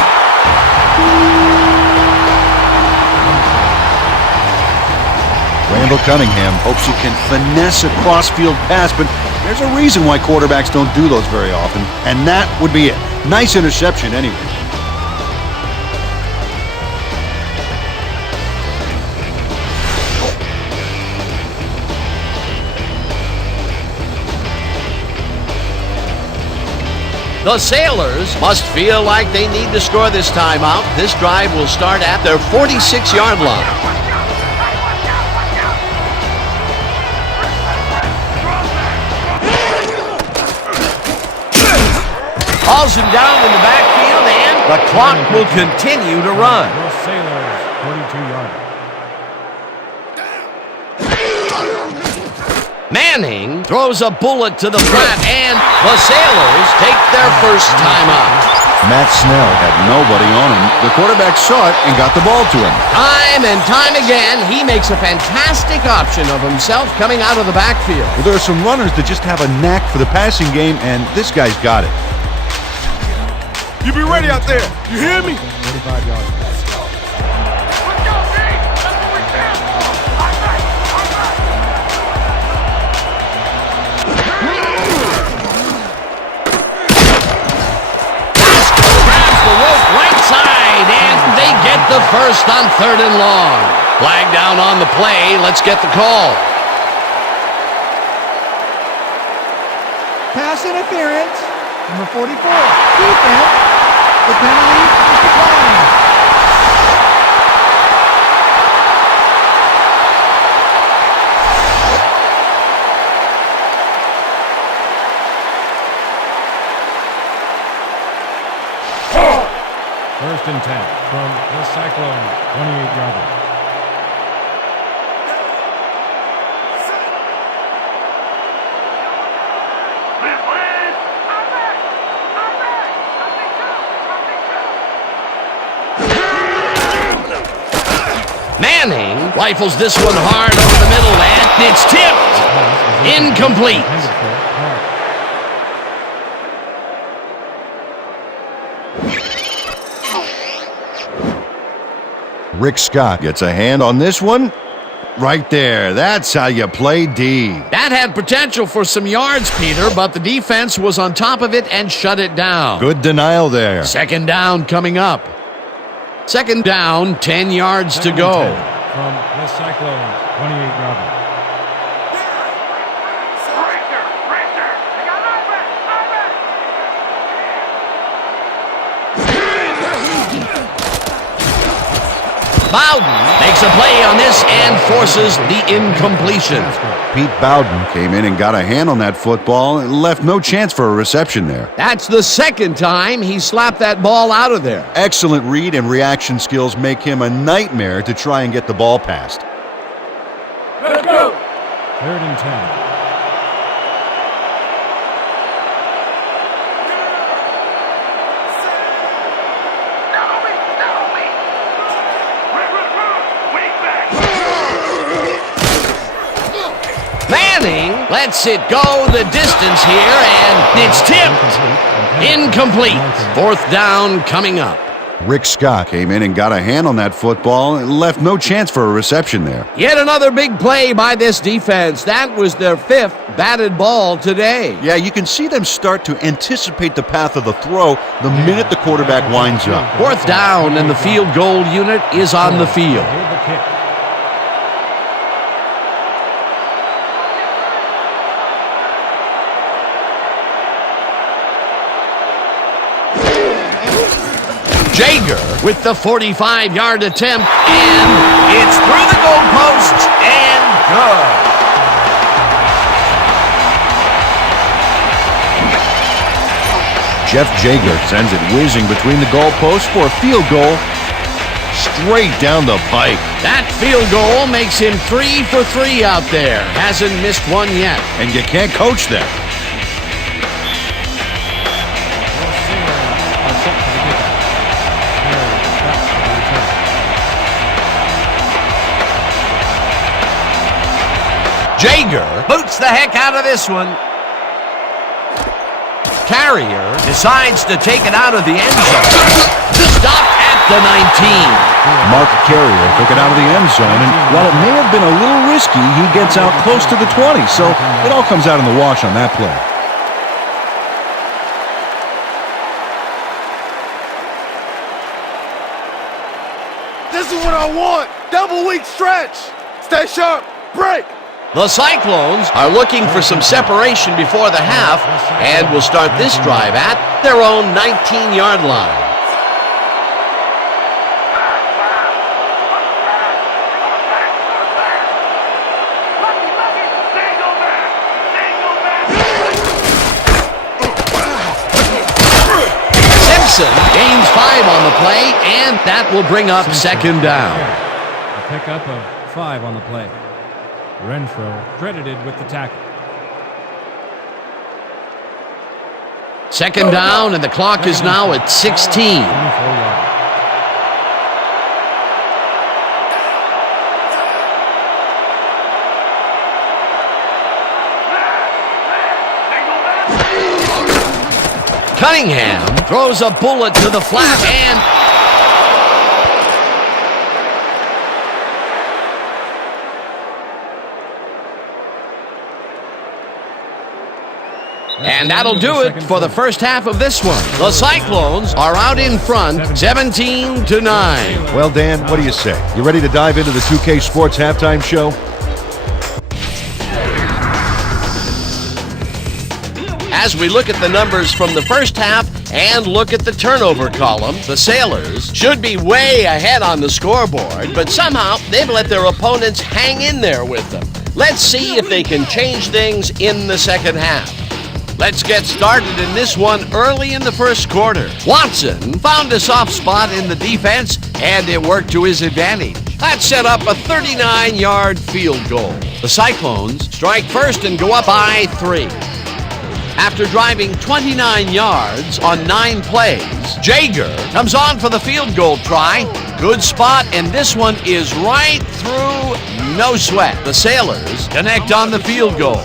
Randall Cunningham hopes he can finesse a cross-field pass, but there's a reason why quarterbacks don't do those very often, and that would be it. Nice interception anyway. The Sailors must feel like they need to score this timeout. This drive will start at their 46-yard line. Hauls him down in the backfield, and the clock will continue to run. The Sailors, 42-yard. Manning throws a bullet to the flat, and the Sailors take their first timeout. Matt Snell Had nobody on him. The quarterback saw it and got the ball to him. Time and time again, he makes a fantastic option of himself coming out of the backfield. Well, there are some runners that just have a knack for the passing game, and this guy's got it. You be ready out there. You hear me? 45 yards. Let's go, D! That's what we're here for! I'm back! I'm back! Grabs the rope right side, and they get the first on 3rd and long. Flag down on the play. Let's get the call. Pass interference. Number 44. Defense. The penalty is declined. First and 10 from the Cyclones, 28-yarder. Manning rifles this one hard over the middle, and it's tipped. Incomplete. Rick Scott gets a hand on this one. Right there. That's how you play D. That had potential for some yards, Peter, but the defense was on top of it and shut it down. Good denial there. 2nd down coming up. 2nd down, 10 yards to go. From the Cyclones, 28-yarder. Breaker! I got open! Bowden makes a play on this and forces the incompletion. Pete Bowden Came in and got a hand on that football and left no chance for a reception there. That's the 2nd time he slapped that ball out of there. excellent read and reaction skills make him a nightmare to try and get the ball past. Let's go. 3rd and 10. Manning lets it go the distance here, and it's tipped. Incomplete. 4th down coming up. Rick Scott Came in and got a hand on that football and left no chance for a reception there. Yet another big play by this defense. That was their 5th batted ball today. Yeah, you can see them start to anticipate the path of the throw the minute the quarterback winds up. 4th down, and the field goal unit is on the field. Hold the kick. Jager with the 45-yard attempt, and it's through the goalposts and good. Jeff Jager sends it whizzing between the goalposts for a field goal straight down the pipe. That field goal makes him 3 for 3 out there. Hasn't missed one yet. And you can't coach that. Jager boots the heck out of this one. Carrier decides to take it out of the end zone. Stop at the 19. Mark Carrier took it out of the end zone, and while it may have been a little risky, he gets out close to the 20, so it all comes out in the wash on that play. This is what I want. Double weak stretch. Stay sharp. Break. The Cyclones are looking for some separation before the half and will start this drive at their own 19-yard line. Simpson gains 5 on the play, and that will bring up 2nd down. A pickup of 5 on the play. Renfro credited with the tackle. Second down, and the clock is now at 16. 24 yards. Cunningham throws a bullet to the flat, and that'll do it for the first half of this one. The Cyclones are out in front, 17-9. Well, Dan, what do you say? You ready to dive into the 2K Sports halftime show? As we look at the numbers from the first half and look at the turnover column, the Sailors should be way ahead on the scoreboard, but somehow they've let their opponents hang in there with them. Let's see if they can change things in the second half. Let's get started in this one early in the first quarter. Watson found a soft spot in the defense, and it worked to his advantage. That set up a 39-yard field goal. The Cyclones strike first and go up by 3. After driving 29 yards on 9 plays, Jaeger comes on for the field goal try. Good spot, and this one is right through, no sweat. The Sailors connect on the field goal.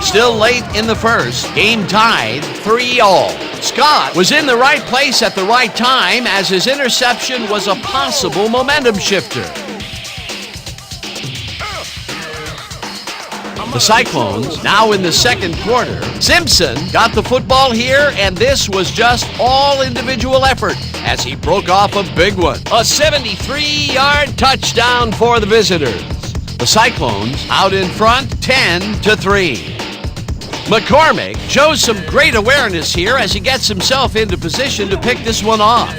Still late in the first, game tied 3-all. Scott was in the right place at the right time as his interception was a possible momentum shifter. The Cyclones now in the second quarter. Simpson got the football here, and this was just all individual effort as he broke off a big one. A 73-yard touchdown for the visitors. The Cyclones out in front, 10-3. McCormick shows some great awareness here as he gets himself into position to pick this one off.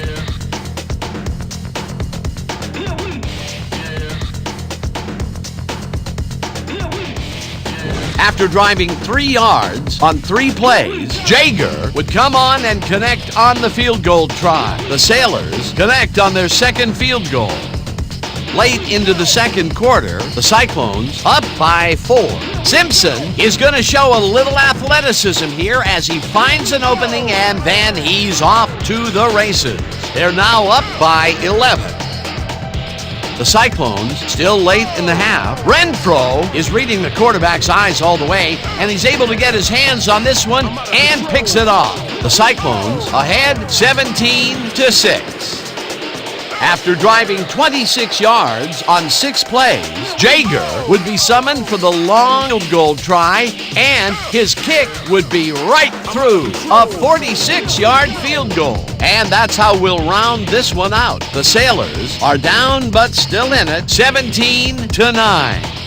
After driving 3 yards on 3 plays, Jaeger would come on and connect on the field goal try. The Sailors connect on their second field goal. Late into the second quarter, the Cyclones up by 4. Simpson is going to show a little athleticism here as he finds an opening, and then he's off to the races. They're now up by 11. The Cyclones still late in the half. Renfro is reading the quarterback's eyes all the way, and he's able to get his hands on this one and picks it off. The Cyclones ahead 17-6. After driving 26 yards on 6 plays, Jaeger would be summoned for the long field goal try, and his kick would be right through a 46-yard field goal. And that's how we'll round this one out. The Sailors are down but still in it, 17-9.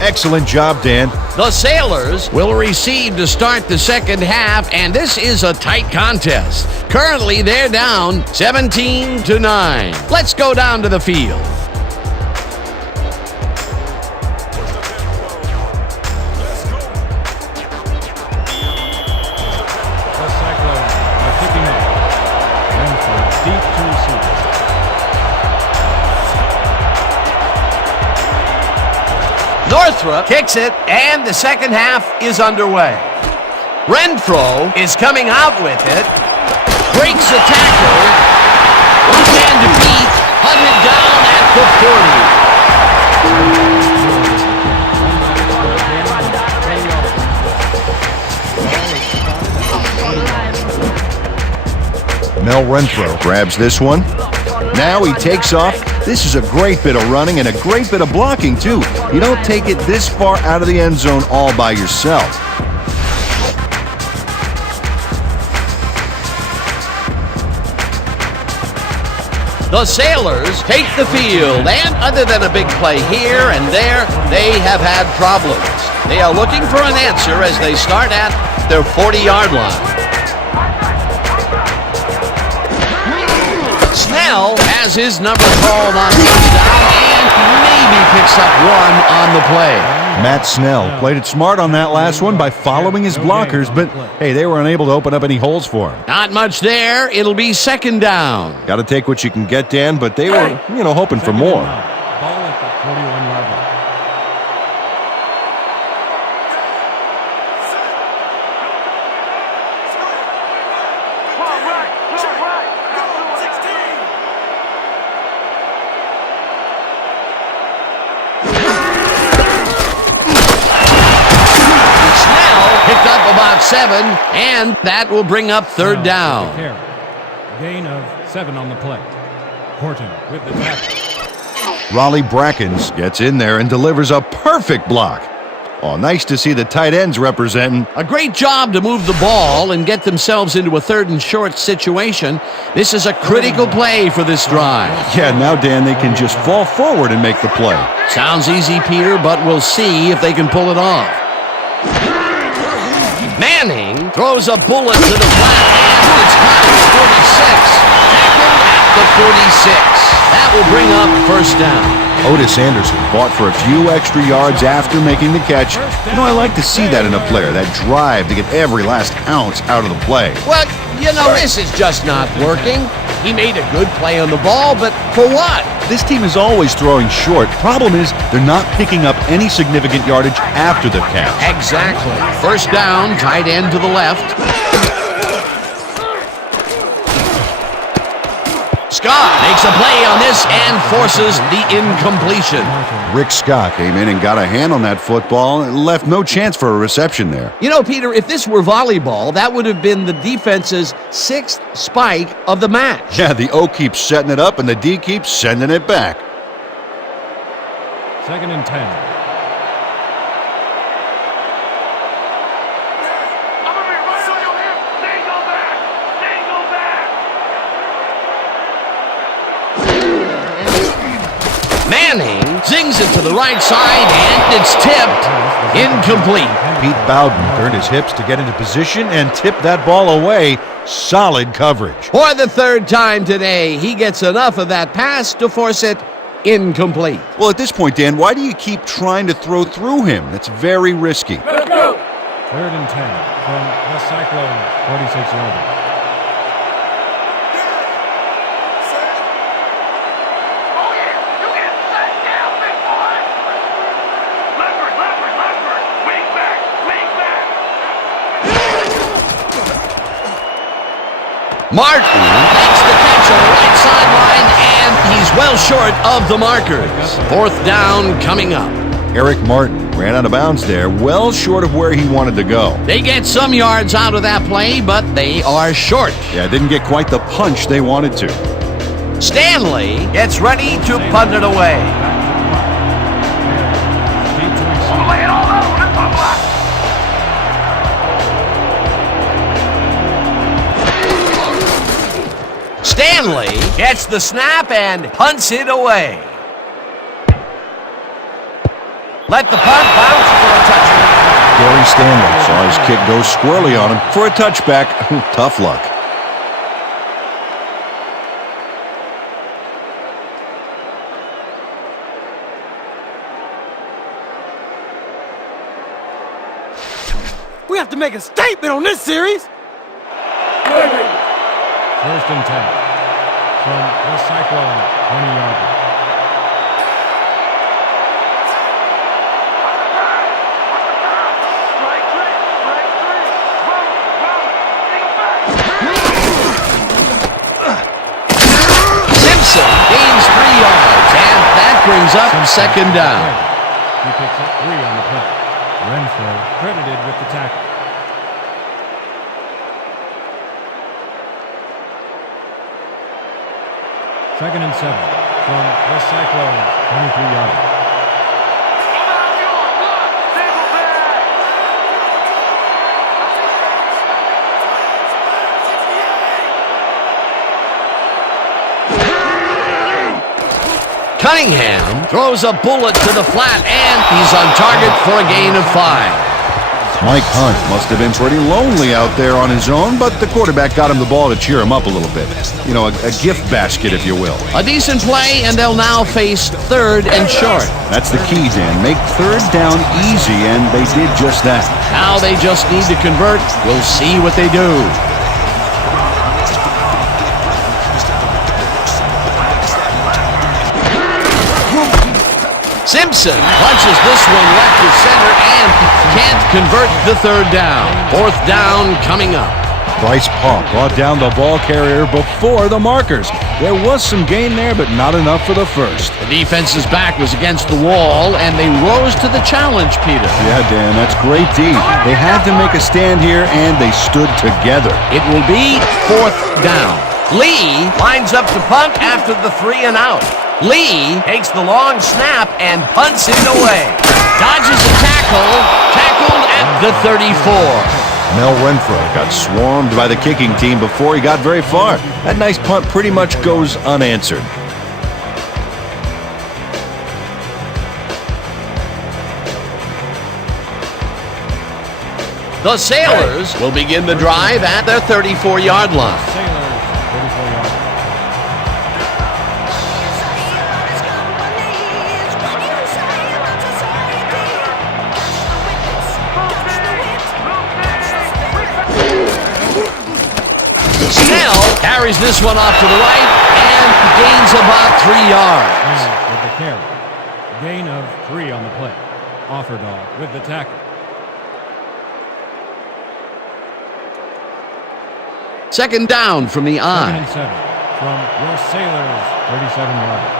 Excellent job, Dan. The Sailors will receive to start the second half, and this is a tight contest. Currently, they're down 17-9. Let's go down to the field. The Cyclones are kicking off. Renfro deep to receive. Northrup kicks it, and the second half is underway. Renfro is coming out with it, breaks a tackle, one man to beat, hunted down at Mel Renfro grabs this one. Now he takes off. This is a great bit of running and a great bit of blocking, too. You don't take it this far out of the end zone all by yourself. The Sailors take the field, and other than a big play here and there, they have had problems. They are looking for an answer as they start at their 40-yard line. Snell has his number called on first down and maybe picks up one on the play. Matt Snell played it smart on that last one by following his blockers, but hey, they were unable to open up any holes for him. Not much there. It'll be second down. Got to take what you can get, Dan, but they were, hoping for more. Ball at the 41-yard line. 7, and that will bring up third down. Carry. Gain of 7 on the play. Horton with the tackle. Raleigh Brackens gets in there and delivers a perfect block. Oh, nice to see the tight ends representing. A great job to move the ball and get themselves into a 3rd and short situation. This is a critical play for this drive. Yeah, now, Dan, they can just fall forward and make the play. Sounds easy, Peter, but we'll see if they can pull it off. Manning throws a bullet to the flat, and it's caught at the 46. Tackled at the 46. That will bring up first down. Otis Anderson fought for a few extra yards after making the catch. You know, I like to see that in a player, that drive to get every last ounce out of the play. Well, you know, this is just not working. He made a good play on the ball, but for what? This team is always throwing short. Problem is, they're not picking up any significant yardage after the catch. Exactly. First down, tight end to the left. Scott makes a play on this and forces the incompletion. Rick Scott came in and got a hand on that football and left no chance for a reception there. You know, Peter, if this were volleyball, that would have been the defense's 6th spike of the match. Yeah, the O keeps setting it up and the D keeps sending it back. 2nd and 10. I'm gonna be right on your hip. Single back. Single back. Manning zings it to the right side, and it's tipped. Incomplete. Pete Bowden turned his hips to get into position and tipped that ball away. Solid coverage. For the 3rd time today, he gets enough of that pass to force it incomplete. Well, at this point, Dan, why do you keep trying to throw through him? That's very risky. Let's go. 3rd and 10 from the Cyclones, 46 yards. Oh yeah, you get set down, big boy. Leopard, leopard, leopard. Wing back, wing back. Martin makes the catch on the right sideline, and he's well short of the markers. 4th down coming up. Eric Martin ran out of bounds there, well short of where he wanted to go. They get some yards out of that play, but they are short. Yeah, didn't get quite the punch they wanted to. Stanley gets ready to punt it away. Lay it all out on the top block. Stanley gets the snap and punts it away. Let the punt bounce for a touchdown. Gary Stanley saw his kick go squirrely on him for a touchback. Tough luck. We have to make a statement on this series. 1st and 10 from the Cyclones, 20 yards. Strike three, strike three. Run, run. Single back. Simpson gains 3 yards, and that brings up 2nd down. He picks up 3 on the play. Renfro credited with the tackle. Second and 7 from the Cyclones, 23 yards. Single back. Cunningham throws a bullet to the flat, and he's on target for a gain of 5. Mike Hunt must have been pretty lonely out there on his own, but the quarterback got him the ball to cheer him up a little bit. You know, a gift basket, if you will. A decent play, and they'll now face 3rd and short. That's the key, Dan. Make 3rd down easy, and they did just that. Now they just need to convert. We'll see what they do. Simpson punches this one left to center and can't convert the 3rd down. 4th down coming up. Bryce Paul brought down the ball carrier before the markers. There was some gain there, but not enough for the first. The defense's back was against the wall, and they rose to the challenge, Peter. Yeah, Dan, that's great D. They had to make a stand here, and they stood together. It will be 4th down. Lee lines up to punt after the 3 and out. Lee takes the long snap and punts it away. Dodges a tackle, tackled at the 34. Mel Renfro Got swarmed by the kicking team before he got very far. That nice punt pretty much goes unanswered. The Sailors will begin the drive at their 34-yard line. Sailors, 34 yards. Snell carries this one off to the right and gains about 3 yards. With the carry. Gain of 3 on the play. Offerdall with the tackle. Second down from the 2nd eye. and 7 from your Sailors, 37 yards.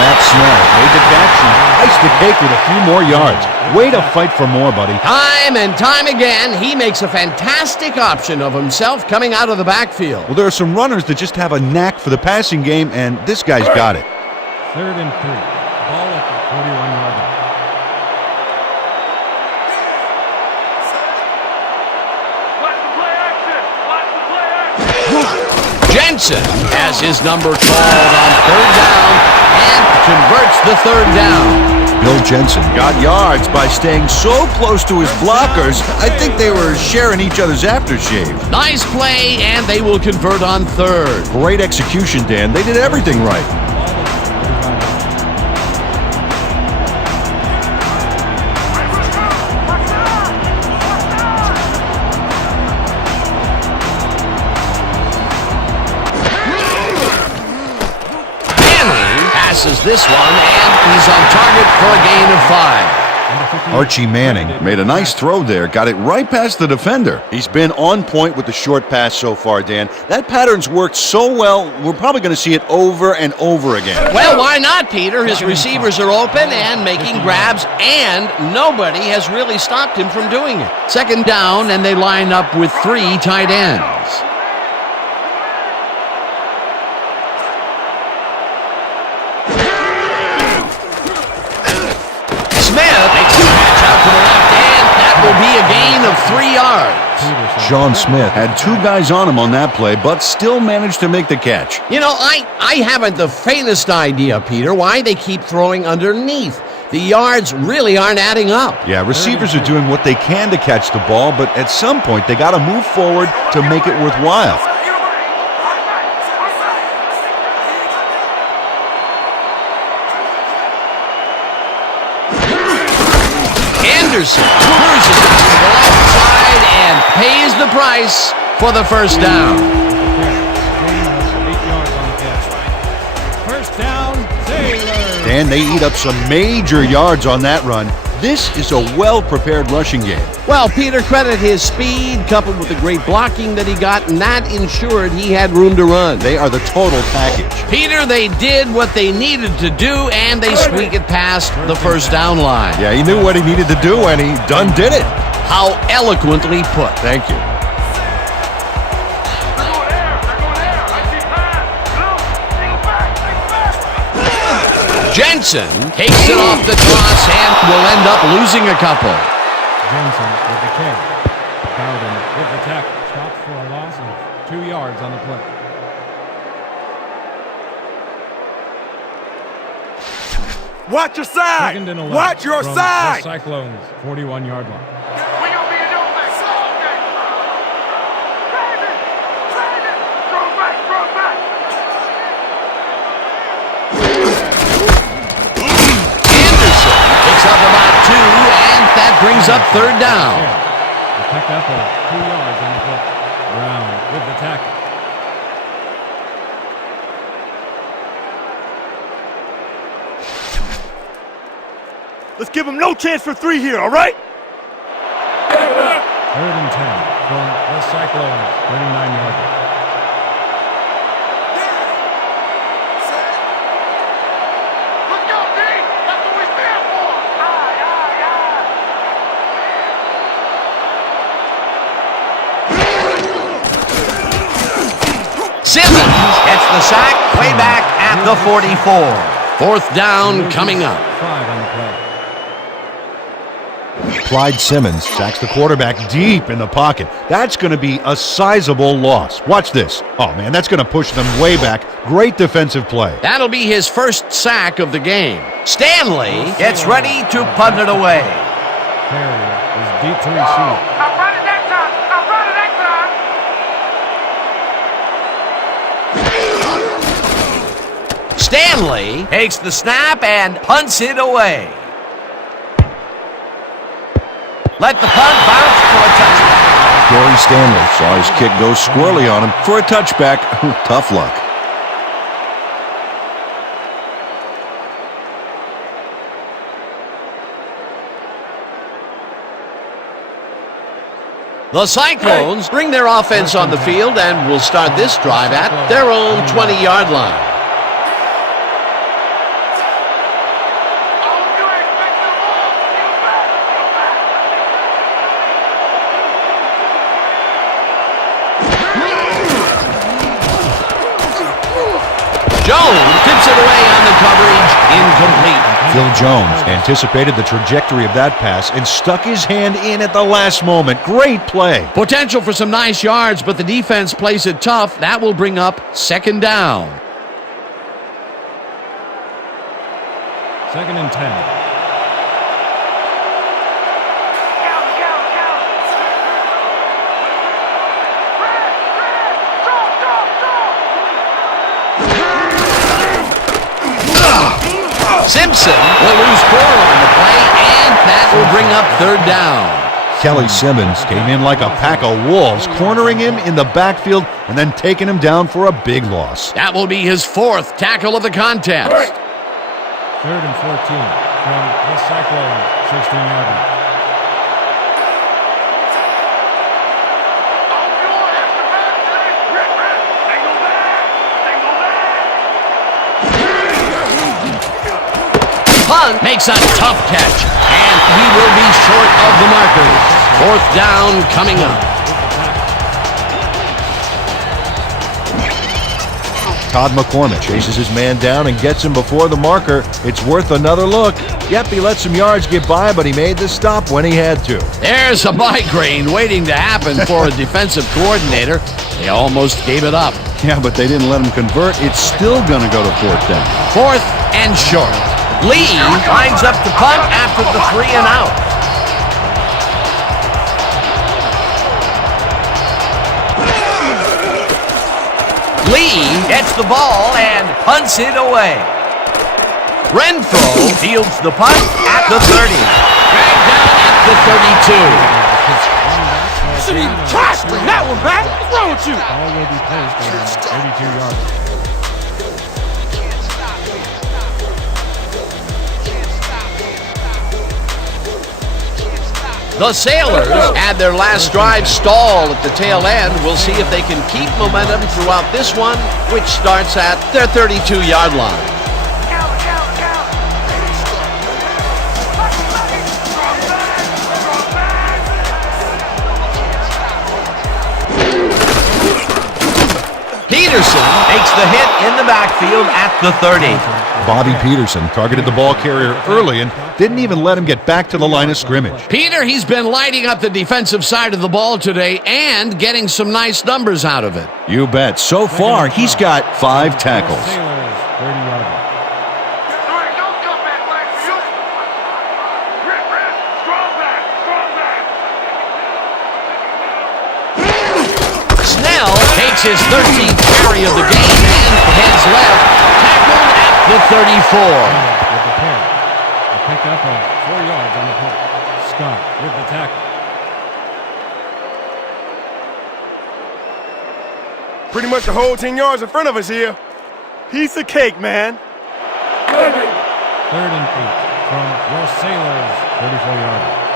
Matt Snell made the catch and iced the cake with a few more yards. Way to fight for more, buddy. Time and time again, he makes a fantastic option of himself coming out of the backfield. Well, there are some runners that just have a knack for the passing game, and this guy's got it. 3rd and 3. Ball at the 41-yard line. Watch the play action. Watch the play action. Jensen has his number called on 3rd down and converts the 3rd down. Bill Jensen Got yards by staying so close to his blockers, I think they were sharing each other's aftershave. Nice play, and they will convert on 3rd. great execution, Dan. They did everything right. Passes this one, and he's on target for a gain of 5. Archie Manning Made a nice throw there, got it right past the defender. He's been on point with the short pass so far, Dan. That pattern's worked so well, we're probably going to see it over and over again. Well, why not, Peter? His receivers are open and making grabs, and nobody has really stopped him from doing it. 2nd down, and they line up with 3 tight ends. Smith makes the catch out to the left, and that will be a gain of 3 yards. Sean Smith Had 2 guys on him on that play, but still managed to make the catch. You know, I haven't the faintest idea, Peter, why they keep throwing underneath. The yards really aren't adding up. Yeah, receivers are doing what they can to catch the ball, but at some point they got to move forward to make it worthwhile. Anderson cruises out to the left side and pays the price for the 1st down. Gain of 8 yards on the catch. 1st down, Sailors. Dan, they eat up some major yards on that run. This is a well-prepared rushing game. Well, Peter, credit his speed coupled with the great blocking that he got, and that ensured he had room to run. They are the total package. Peter, they did what they needed to do, and they squeak it past the 1st down line. Yeah, he knew what he needed to do, and he done did it. How eloquently put. Thank you. They're going air. They're going air. I see pass. Blue. Take back. Take back. Jensen takes it off the cross and will end up losing a couple. Jensen with the carry. Bowden with the tackle. Stopped for a loss of 2 yards on the play. Watch your side. 2nd and 11 Watch your from side. The Cyclones, 41-yard line. We gonna be a new thing. Okay. Drive it. Drive it. Throw it back. Throw it back. Anderson picks up about 2, and that brings up 3rd down. He picked up 2 yards on the play. Brown with the tackle. Let's give them no chance for 3 here, all right? 3rd and 10 from the Cyclones, 39-yard line. Let's go, D! That's what we stand for! Aye, aye, aye! Simmons gets the sack way back at the 44. 4th down coming up. 5 on the play. Clyde Simmons sacks the quarterback deep in the pocket. That's going to be a sizable loss. Watch this. Oh, man, that's going to push them way back. Great defensive play. That'll be his first sack of the game. Stanley gets ready to punt it away. Carrier is deep to receive. I'll run it next time! I'll run it next time! Stanley takes the snap and punts it away. Let the punt bounce for a touchback. Gary Stanley saw his kick go squirrely on him for a touchback. Tough luck. The Cyclones bring their offense on the field and will start this drive at their own 20-yard line. Oh, you expect the ball! You bet! Jones tips it away on the coverage, incomplete. Phil Jones anticipated the trajectory of that pass and stuck his hand in at the last moment. Great play. Potential for some nice yards, but the defense plays it tough. That will bring up 2nd down. 2nd and 10. Count! Red! Draw! Simpson will lose 4 on the play, and that will bring up 3rd down. Kelly Simmons came in like a pack of wolves, cornering him in the backfield and then taking him down for a big loss. That will be his 4th tackle of the contest. 3rd and 14 from the Cyclones, 16-yard line. Punt makes a tough catch, and he will be short of the markers. 4th down coming up. Todd McCormick chases his man down and gets him before the marker. It's worth another look. Yep, he let some yards get by, but he made the stop when he had to. There's a migraine waiting to happen for a defensive coordinator. They almost gave it up. Yeah, but they didn't let him convert. It's still going to go to 4th down. 4th and short. Lee lines up to punt after the 3 and out. Lee gets the ball and punts it away. Renfro fields the punt at the 30. Dragged down at the 32. You shouldn't even try to bring that one back. What's wrong with you? Ball will be placed on 32-yard line. The Sailors had their last drive stall at the tail end. We'll see if they can keep momentum throughout this one, which starts at their 32-yard line. Peterson makes the hit in the backfield at the 30. Bobby Peterson targeted the ball carrier early and didn't even let him get back to the line of scrimmage. Peter, he's been lighting up the defensive side of the ball today and getting some nice numbers out of it. You bet. So far, he's got 5 tackles. Sailors, 30-yard line. Snell takes his 13th carry of the game and heads left, tackled at the 34. With the pick. A pickup of 4 yards on the play. Scott with the tackle. Pretty much the whole 10 yards in front of us here. Piece of cake, man. 3rd and 8 from your Sailors, 34-yarder.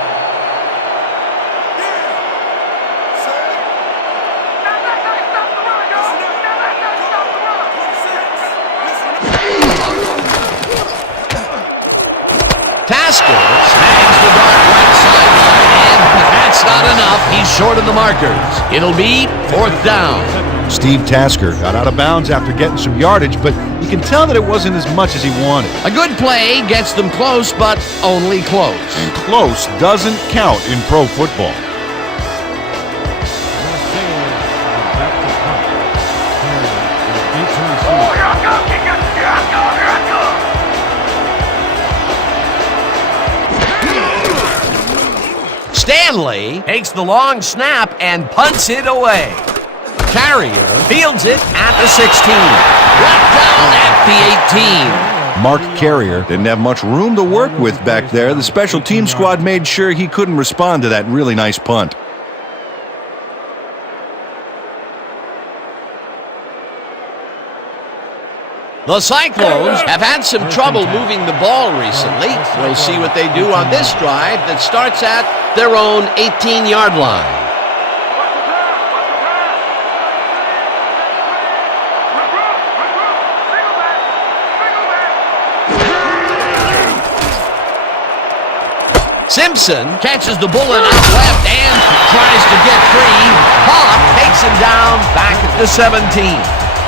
Tasker snags the dart right sideline, and that's not enough. He's short of the markers. It'll be 4th down. Steve Tasker got out of bounds after getting some yardage, but you can tell that it wasn't as much as he wanted. A good play gets them close, but only close. And close doesn't count in pro football. Your Sailors are back to punt. Carrier is deep to receive. Oh, here I come, here I come, here I come. Stanley takes the long snap and punts it away. Carrier fields it at the 16. Brought down at the 18. Mark Carrier didn't have much room to work with back there. The special team squad made sure he couldn't respond to that really nice punt. The Cyclones have had some trouble moving the ball recently. We'll see what they do on this drive that starts at their own 18-yard line. Simpson catches the bullet out left and tries to get free. Pop takes him down back at the 17.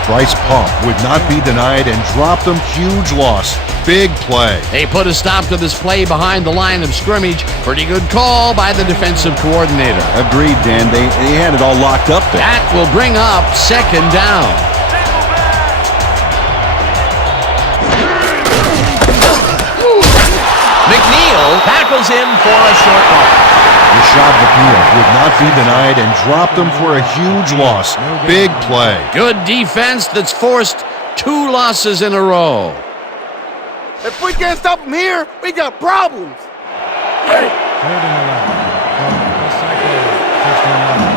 Bryce Pop would not be denied and dropped them. Huge loss. Big play. They put a stop to this play behind the line of scrimmage. Pretty good call by the defensive coordinator. Agreed, Dan. They had it all locked up there. That will bring up 2nd down. McNeil tackles him for a short loss. Rashad McNeil would not be denied and dropped them for a huge loss. Big play. Good defense that's forced 2 losses in a row. If we can't stop them here, we got problems. 3rd and 11 from the Cyclones, 16-yard line.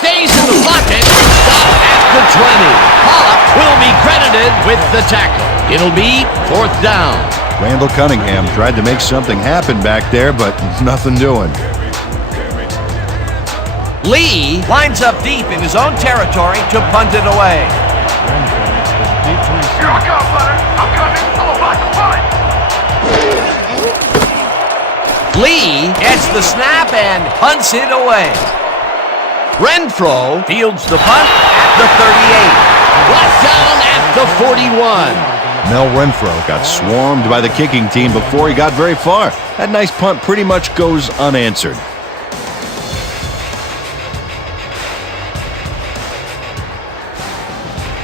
Stays in the pocket. Stop at the 20. Pop will be credited with the tackle. It'll be 4th down. Randall Cunningham tried to make something happen back there, but nothing doing. Lee lines up deep in his own territory to punt it away. Deep to receive. Here I come, brother. I'm coming. I'm about to punt. Lee gets the snap and punts it away. Renfro fields the punt at the 38. Brought down at the 41. Mel Renfro Got swarmed by the kicking team before he got very far. That nice punt pretty much goes unanswered.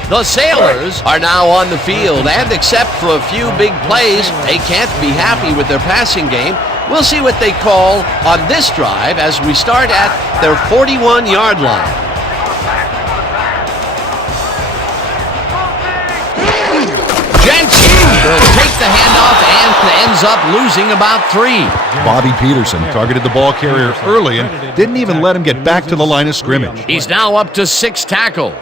The Sailors are now on the field, and except for a few big plays, they can't be happy with their passing game. We'll see what they call on this drive as we start at their 41-yard line. Jensen will take the handoff and ends up losing about 3. Bobby Peterson targeted the ball carrier early and didn't even let him get back to the line of scrimmage. He's now up to 6 tackles.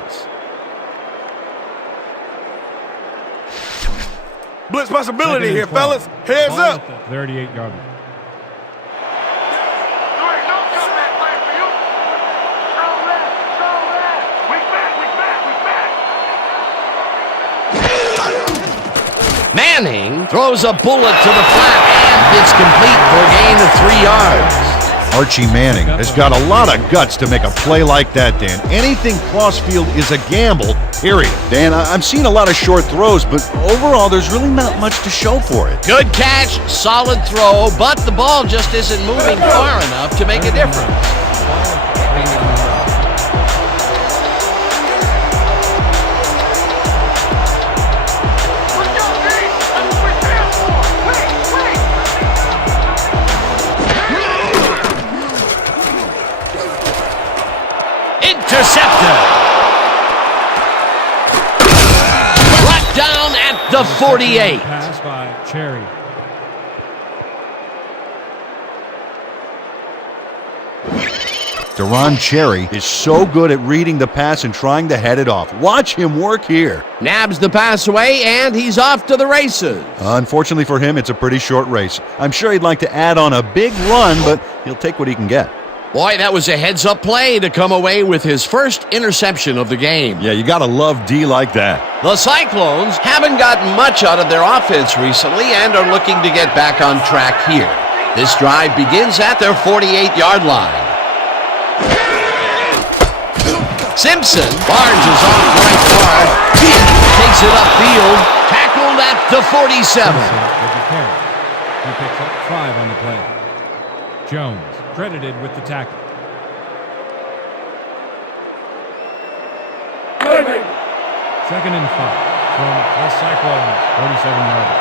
Blitz possibility here, fellas. Heads up. 38-yard line. Don't come back, play for you. Strong left. We back. Manning throws a bullet to the flat, and it's complete for a gain of 3 yards. Archie Manning has got a lot of guts to make a play like that, Dan. Anything crossfield is a gamble, period. Dan, I'm seeing a lot of short throws, but overall, there's really not much to show for it. Good catch, solid throw, but the ball just isn't moving far enough to make a difference. Intercepted. Brought down at the 48. Pass by Cherry. Deron Cherry is so good at reading the pass and trying to head it off. Watch him work here. Nabs the pass away, and he's off to the races. Unfortunately for him, it's a pretty short race. I'm sure he'd like to add on a big run, but he'll take what he can get. Boy, that was a heads-up play to come away with his first interception of the game. Yeah, you gotta love D like that. The Cyclones haven't gotten much out of their offense recently and are looking to get back on track here. This drive begins at their 48-yard line. Simpson barges off right guard. Takes it upfield. Tackled at the 47. Simpson with the carry. He picks up 5 on the play. Jones credited with the tackle. Second and 5 from the Cyclones, 47 yards.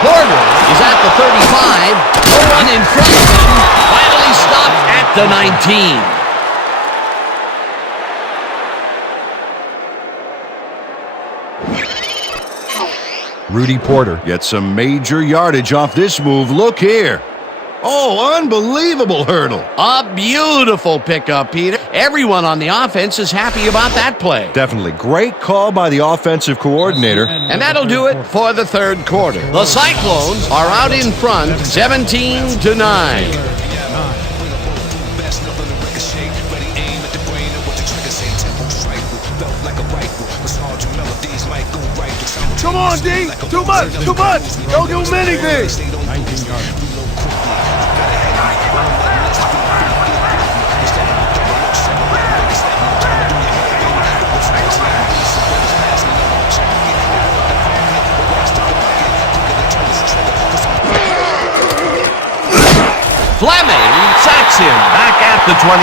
Porter is at the 35. No one in front of him. Finally stopped at the 19. Rudy Porter gets some major yardage off this move. Look here. Oh, unbelievable hurdle. A beautiful pickup, Peter. Everyone on the offense is happy about that play. Definitely. Great call by the offensive coordinator. And that'll do it for the third quarter. The Cyclones are out in front, 17-9. Come on, D. Too much. Don't do anything. 19 yards. Fleming sacks him back at the 23.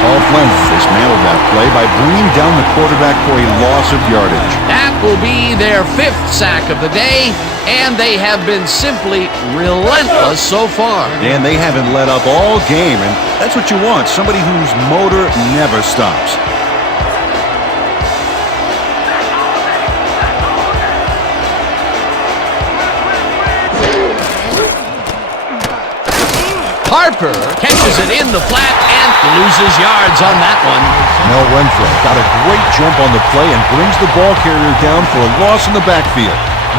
Paul Fleming dismantled that play by bringing down the quarterback for a loss of yardage. That will be their 5th sack of the day, and they have been simply relentless so far. And they haven't let up all game, and that's what you want, somebody whose motor never stops. Harper catches it in the flat and loses yards on that one. Mel Renfro got a great jump on the play and brings the ball carrier down for a loss in the backfield.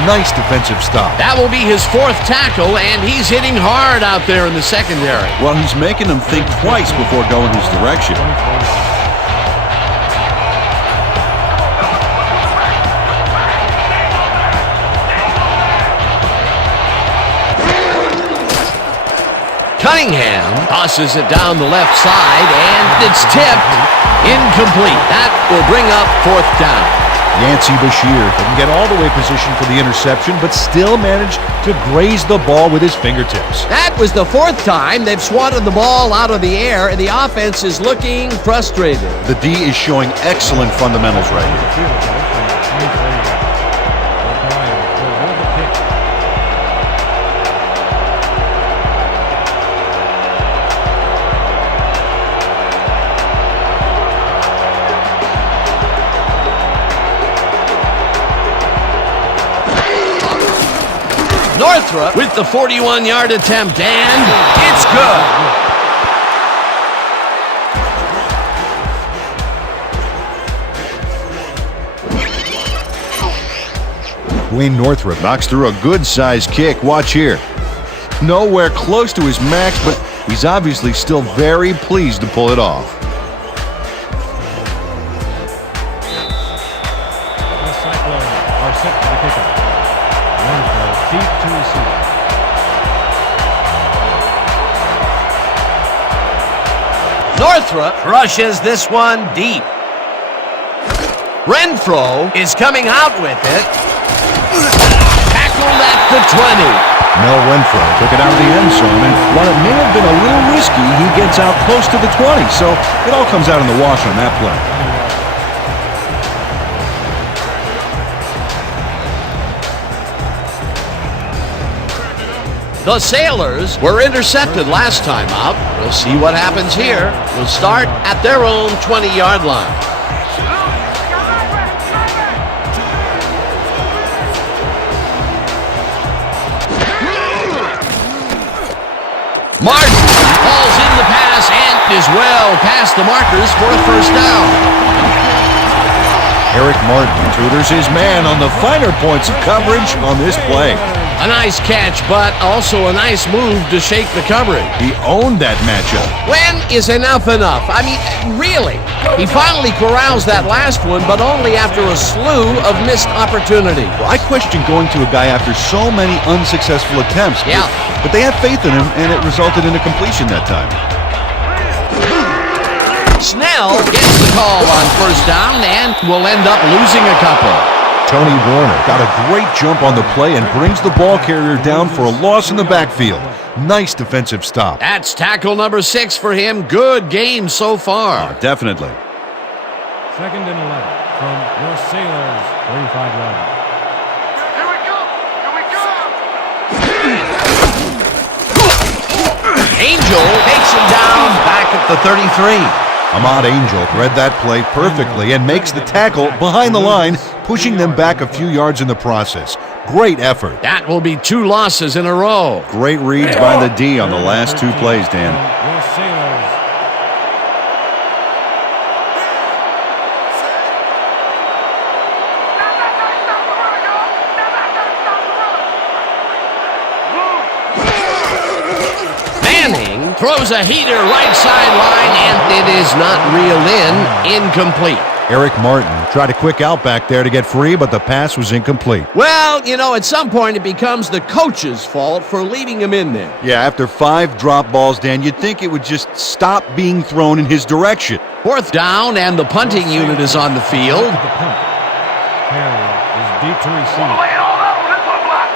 Nice defensive stop. That will be his 4th tackle, and he's hitting hard out there in the secondary. Well, he's making them think twice before going his direction. Cunningham tosses it down the left side, and it's tipped. Incomplete. That will bring up 4th down. Yancey Bashir didn't get all the way positioned for the interception, but still managed to graze the ball with his fingertips. That was the 4th time they've swatted the ball out of the air, and the offense is looking frustrated. The D is showing excellent fundamentals right here. Northrop with the 41-yard attempt, and it's good. Wayne Northrop Knocks through a good-sized kick. Watch here. nowhere close to his max, but he's obviously still very pleased to pull it off. The Cyclones are set for the kickoff. One throw deep to receive. Northrop rushes this one deep. Renfro is coming out with it. Tackled at the 20. Mel Renfro took it out of the end zone, and while it may have been a little risky, he gets out close to the 20, so it all comes out in the wash on that play. The Sailors were intercepted last time out. We'll see what happens here. We'll start at their own 20-yard line. Martin falls in the pass and is well past the markers for a first down. Eric Martin tutors his man on the finer points of coverage on this play. A nice catch, but also a nice move to shake the coverage. He owned that matchup. When is enough enough? I mean, really? He finally corrals that last one, but only after a slew of missed opportunities. Well, I question going to a guy after so many unsuccessful attempts. Yeah. But they have faith in him, and it resulted in a completion that time. Snell gets the call on first down and will end up losing a couple. Tony Warner got a great jump on the play and brings the ball carrier down for a loss in the backfield. Nice defensive stop. That's tackle number 6 for him. Good game so far. Definitely. 2nd and 11 from your Sailors, 35-yard line. Here we go! Here we go! Angel takes him down back at the 33. Ahmad Angel read that play perfectly and makes the tackle behind the line, pushing them back a few yards in the process. Great effort. That will be 2 losses in a row. Great reads by the D on the last 2 plays, Dan. Your Sailors. Manning throws a heater right sideline, and it is not reeled in. Incomplete. Eric Martin tried a quick out back there to get free, but the pass was incomplete. Well, you know, at some point it becomes the coach's fault for leaving him in there. Yeah, after 5 drop balls, Dan, you'd think it would just stop being thrown in his direction. 4th down, and the punting unit is on the field. The punt. Carrier is deep to receive. Lay it all out on this one, Black!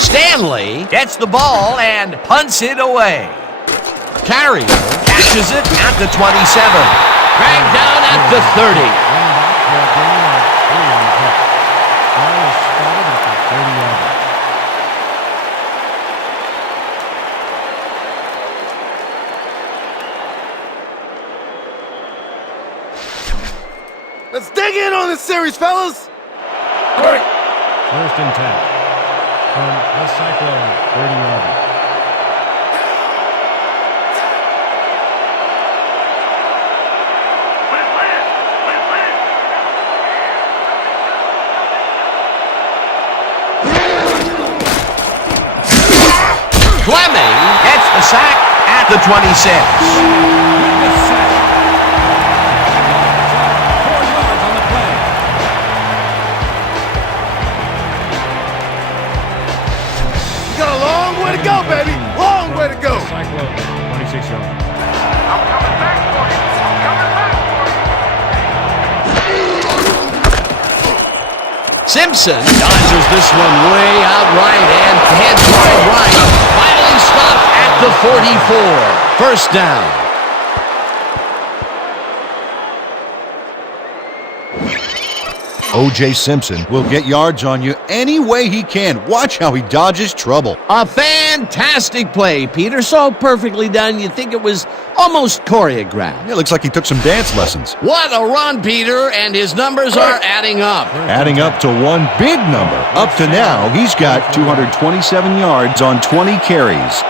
Stanley gets the ball and punts it away. Carrier catches it at the 27. Dragged down at the 30. Let's dig in on this series, fellas. 1st and 10 from the Cyclones, 30-yard line. Fleming gets the sack at the 26. Got a long way to go, baby. Long way to go. Cyclone, 26 yards. I'm coming back for you! I'm coming back for you! Simpson dodges this one way out right and heads wide right. Finally stopped at the 44. First down. O.J. Simpson will get yards on you any way he can. Watch how he dodges trouble. A fantastic play, Peter. So perfectly done, you'd think it was almost choreographed. It looks like he took some dance lessons. What a run, Peter, and his numbers are adding up. Adding up to one big number. Up to now, he's got 227 yards on 20 carries.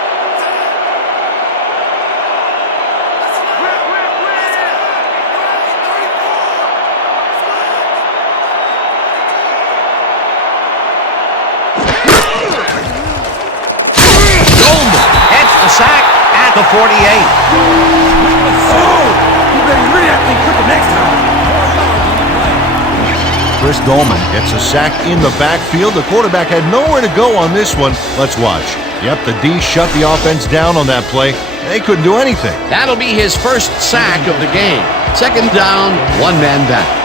Sack at the 48. You better react me quicker next time. Chris Dolman gets a sack in the backfield. The quarterback had nowhere to go on this one. Let's watch. Yep, the D shut the offense down on that play. They couldn't do anything. That'll be his first sack of the game. 2nd down, 1 man back.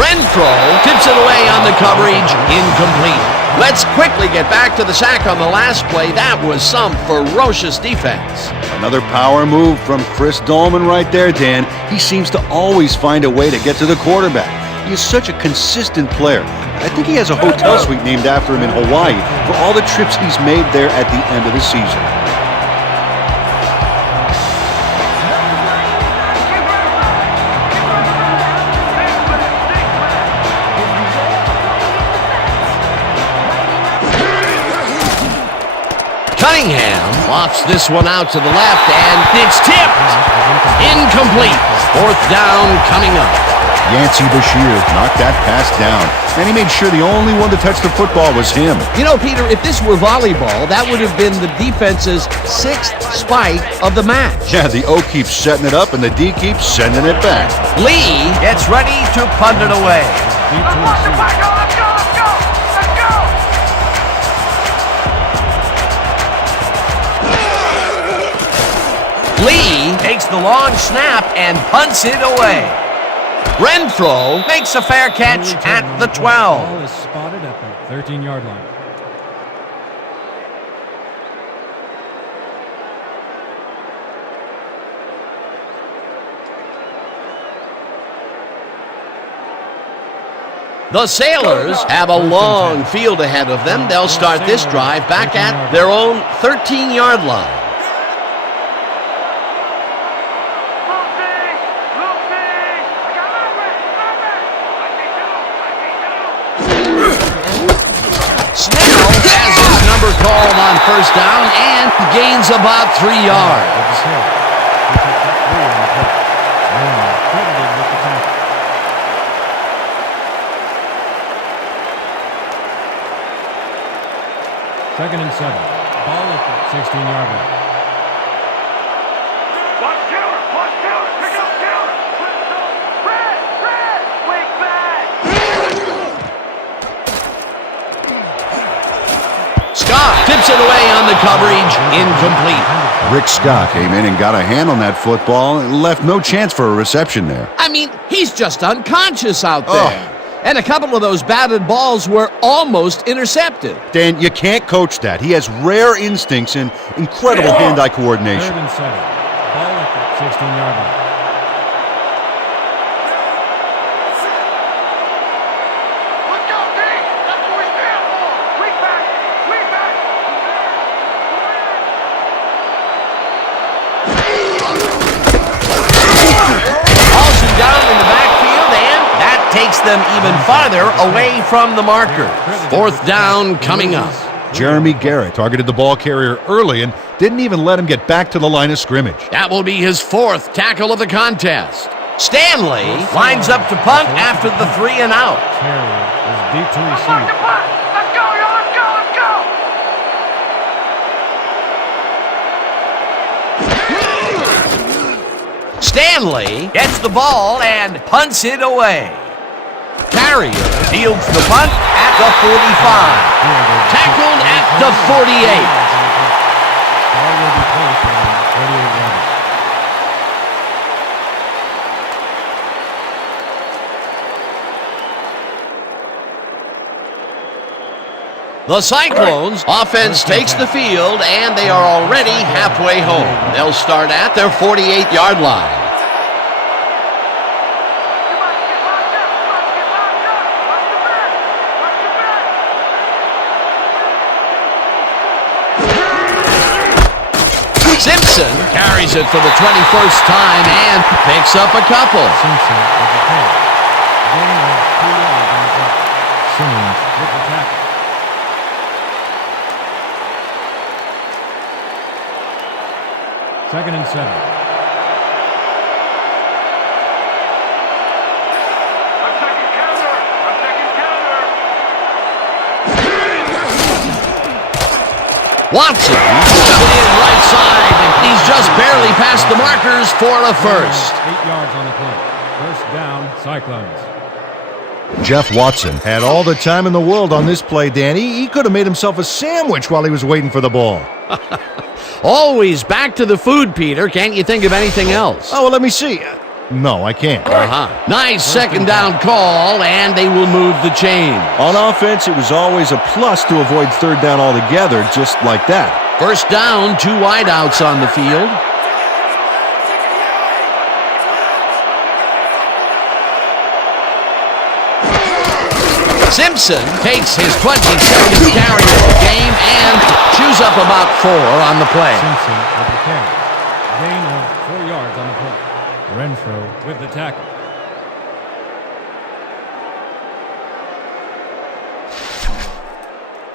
Renfro to tips it away on the coverage, incomplete. Let's quickly get back to the sack on the last play. That was some ferocious defense. Another power move from Chris Dolman right there, Dan. He seems to always find a way to get to the quarterback. He is such a consistent player. I think he has a hotel suite named after him in Hawaii for all the trips he's made there at the end of the season. Cunningham lofts this one out to the left, and it's tipped. Incomplete. Fourth down coming up. Yancey Bashir knocked that pass down, and he made sure the only one to touch the football was him. You know, Peter, if this were volleyball, that would have been the defense's 6th spike of the match. Yeah, the O keeps setting it up, and the D keeps sending it back. Lee gets ready to punt it away. Let's watch the back. Let's go, let's go, let's go. Lee takes the long snap and punts it away. Renfro makes a fair catch at the 12. Ball is spotted at the 13-yard line. The Sailors have a long field ahead of them. They'll start this drive back at their own 13-yard line. Snell has his number called on first down and gains about 3 yards. Second and 7. Ball at the 16-yard line. Watch counter, pick up counter. Red, wing back. Scott tips it away on the coverage, incomplete. Rick Scott came in and got a hand on that football and left no chance for a reception there. I mean, he's just unconscious out there. And a couple of those batted balls were almost intercepted. Dan, you can't coach that. He has rare instincts and incredible hand-eye coordination. Third and 7. Ball at the 16-yard line. Let's go, D. That's what we stand for. Wing back. Paulson down in the backfield, and that takes them even farther away from the marker. Fourth down coming up. Jeremy Garrett targeted the ball carrier early and didn't even let him get back to the line of scrimmage. That will be his 4th tackle of the contest. Stanley lines up to punt after the 3 and out. Carrier is deep to Let's receive. the punt. Let's go, yo. Let's go. Stanley gets the ball and punts it away. Carrier fields the punt at the 45. Tackled at the 48. Ball will be placed around 48 yards. The Cyclones offense takes the field, and they are already halfway home. They'll start at their 48-yard line. Simpson carries it for the 21st time and picks up a couple. Simpson with the catch. Gain of 2 yards on the play. Simmons with the tackle. Second and 7. I'm taking counter. Watson coming in right side, and he's just barely past the markers for a first. 8 yards on the play. First down, Cyclones. Jeff Watson had all the time in the world on this play, Danny. He could have made himself a sandwich while he was waiting for the ball. Always back to the food, Peter. Can't you think of anything else? Oh, well, let me see. No, I can't. Nice second down call, and they will move the chain. On offense, it was always a plus to avoid third down altogether, just like that. First down, 2 wideouts on the field. Simpson takes his 22nd carry of the game and chews up about 4 on the play. Simpson with the carry. Gain of 4 yards on the play. Renfro with the tackle.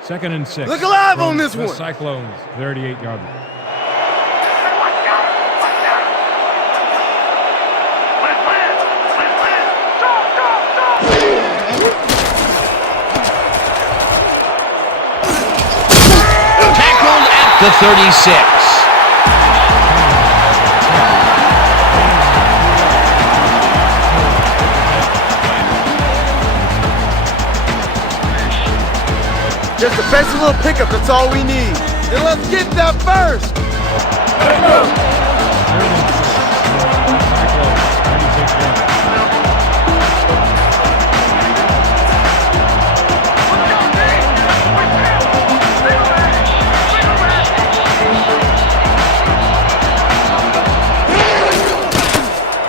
Second and 6. Look alive from on this the one. Cyclones, 38-yard line. Tackled at the 36. Just a fancy little pickup, that's all we need. Then let's get that first.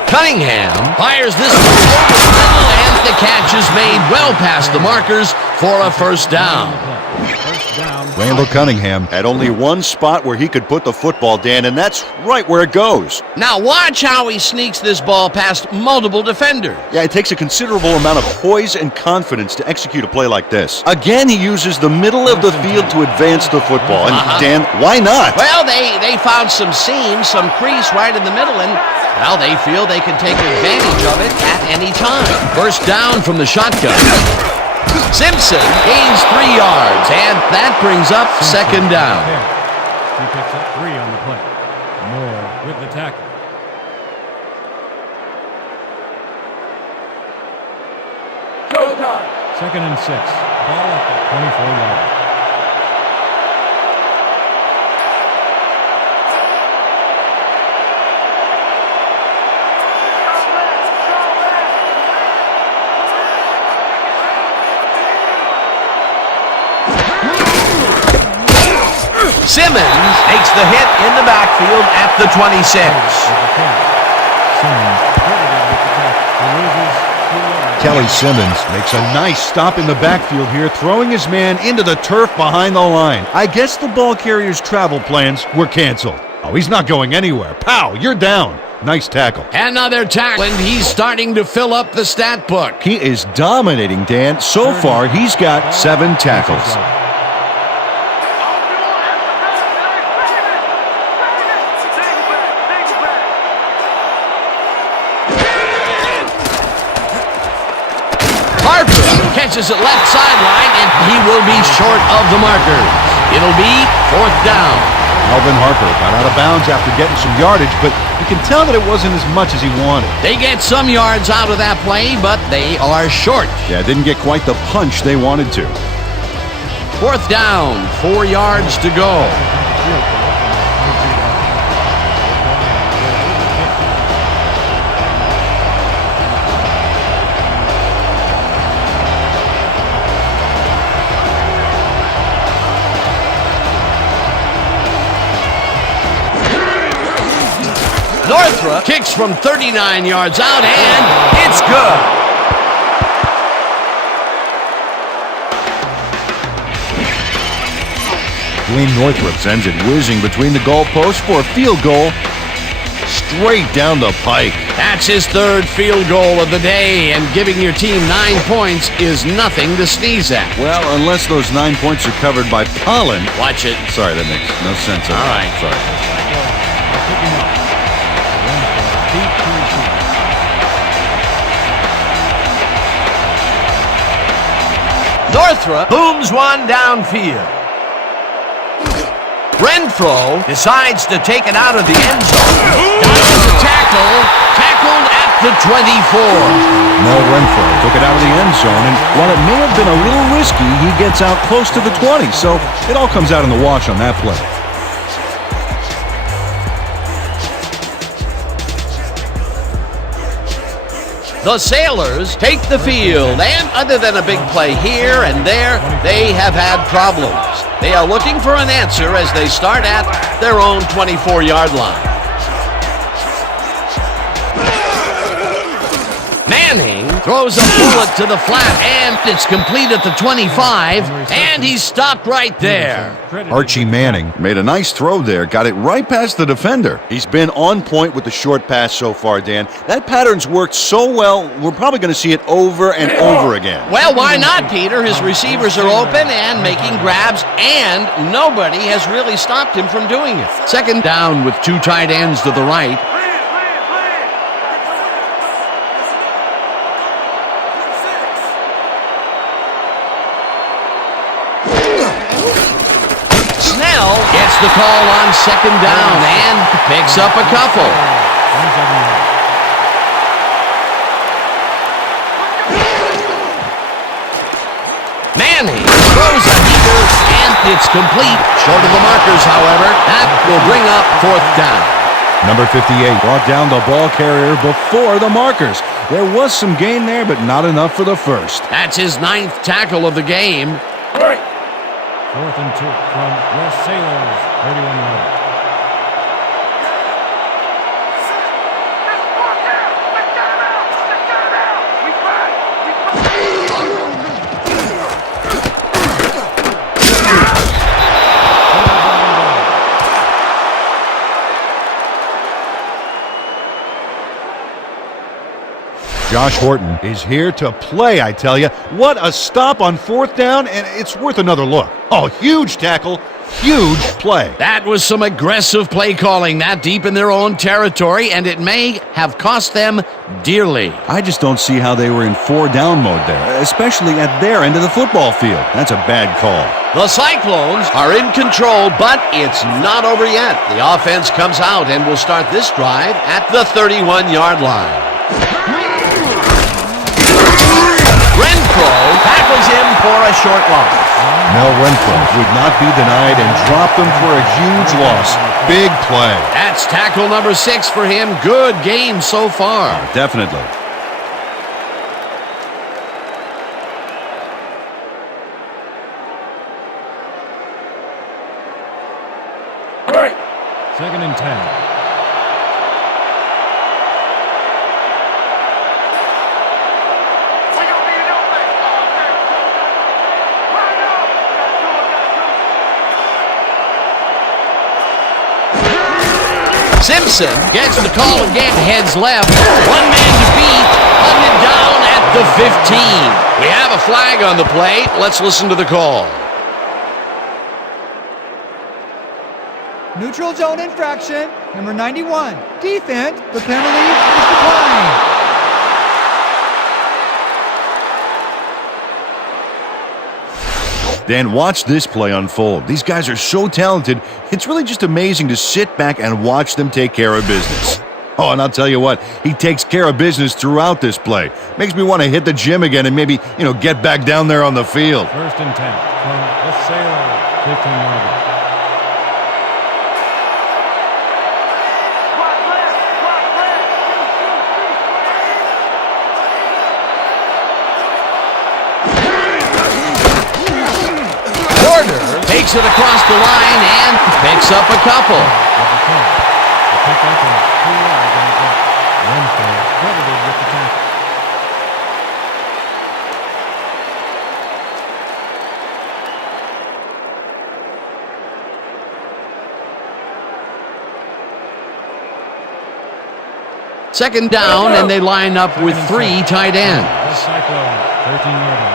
Cunningham fires this one over the middle, and the catch is made well past the markers for a first down. Randall Cunningham Had only one spot where he could put the football, Dan, and that's right where it goes. Now watch how he sneaks this ball past multiple defenders. Yeah, it takes a considerable amount of poise and confidence to execute a play like this. Again, he uses the middle of the field to advance the football. And Dan, why not? Well, they found some seam, some crease right in the middle, and well, they feel they can take advantage of it at any time. First down from the shotgun. Simpson gains 3 yards, and that brings up second down. He picks up 3 on the play. Moore with the tackle. Second and 6. Ball up at 24-yard line. Simmons takes the hit in the backfield at the 26. Kelly Simmons makes a nice stop in the backfield here, throwing his man into the turf behind the line. I guess the ball carrier's travel plans were canceled. Oh, he's not going anywhere. Pow, you're down. Nice tackle. Another tackle, and he's starting to fill up the stat book. He is dominating, Dan. So far, he's got 7 tackles. Catches it left sideline, and he will be short of the marker. It'll be 4th down. Alvin Harper got out of bounds after getting some yardage, but you can tell that it wasn't as much as he wanted. They get some yards out of that play, but they are short. Yeah, didn't get quite the punch they wanted to. 4th down, 4 yards to go. Northrup kicks from 39 yards out, and it's good. Dwayne Northrup sends it whizzing between the goalposts for a field goal straight down the pike. That's his 3rd field goal of the day, and giving your team 9 points is nothing to sneeze at. Well, unless those 9 points are covered by pollen. Watch it. Sorry, that makes no sense. All right. Sorry. Northrup booms one downfield. Renfro decides to take it out of the end zone. Got the tackle. Tackled at the 24. Mel Renfro took it out of the end zone, and while it may have been a little risky, he gets out close to the 20, so it all comes out in the wash on that play. The Sailors take the field, and other than a big play here and there, they have had problems. They are looking for an answer as they start at their own 24-yard line. Manning throws a bullet to the flat, and it's complete at the 25, and he's stopped right there. Archie Manning made a nice throw there, got it right past the defender. He's been on point with the short pass so far, Dan. That pattern's worked so well, we're probably going to see it over and over again. Well, why not, Peter? His receivers are open and making grabs, and nobody has really stopped him from doing it. Second down with two tight ends to the right. Gets the call on second down and picks up a couple. Manning throws a heater, and it's complete. Short of the markers, however. That will bring up fourth down. Number 58 brought down the ball carrier before the markers. There was some gain there, but not enough for the first. That's his 9th tackle of the game. 4th and 2 from your Sailors, 31 yards. Josh Horton is here to play, I tell you. What a stop on fourth down, and it's worth another look. Oh, huge tackle, huge play. That was some aggressive play calling that deep in their own territory, and it may have cost them dearly. I just don't see how they were in 4-down mode there, especially at their end of the football field. That's a bad call. The Cyclones are in control, but it's not over yet. The offense comes out and will start this drive at the 31-yard line. Renfro tackles him for a short loss. Mel Renfro would not be denied and dropped them for a huge loss. Big play. That's tackle number 6 for him. Good game so far. Definitely. Second and 10. Simpson gets the call again, heads left. One man to beat, hunted down at the 15. We have a flag on the play. Let's listen to the call. Neutral zone infraction, number 91. Defense, the penalty is declined. Dan, watch this play unfold. These guys are so talented, it's really just amazing to sit back and watch them take care of business. Oh, and I'll tell you what, he takes care of business throughout this play. Makes me want to hit the gym again and maybe, get back down there on the field. 1st and 10 from the Sailors, 15-yarder. Takes it across the line and picks up a couple. Second down, and they line up with 3 tight ends. The Cyclones, 13-yarder.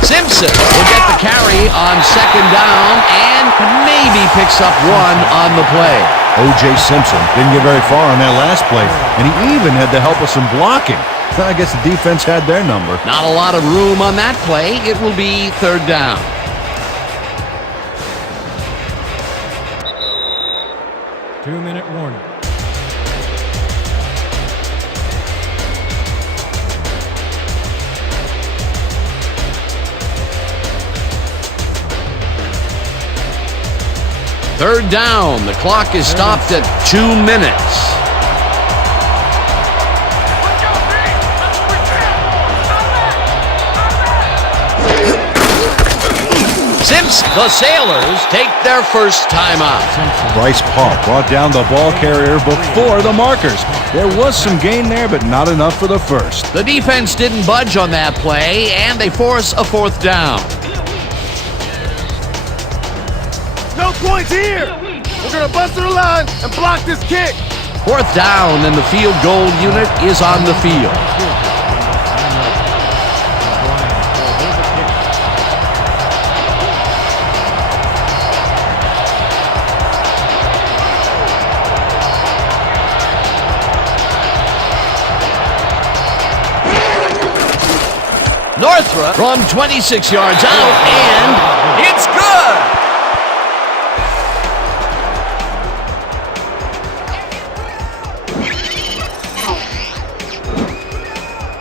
Simpson will get the carry on second down and maybe picks up 1 on the play. O.J. Simpson didn't get very far on that last play, and he even had the help of some blocking. I guess the defense had their number. Not a lot of room on that play. It will be third down. Two-minute warning. Third down. The clock is stopped at 2 minutes. Simpson. The Sailors take their first timeout. Bryce Paul brought down the ball carrier before the markers. There was some gain there, but not enough for the first. The defense didn't budge on that play, and they force a fourth down. No points here. We're going to bust through the line and block this kick. Fourth down, and the field goal unit is on the field. Northrup from 26 yards out, and it's good!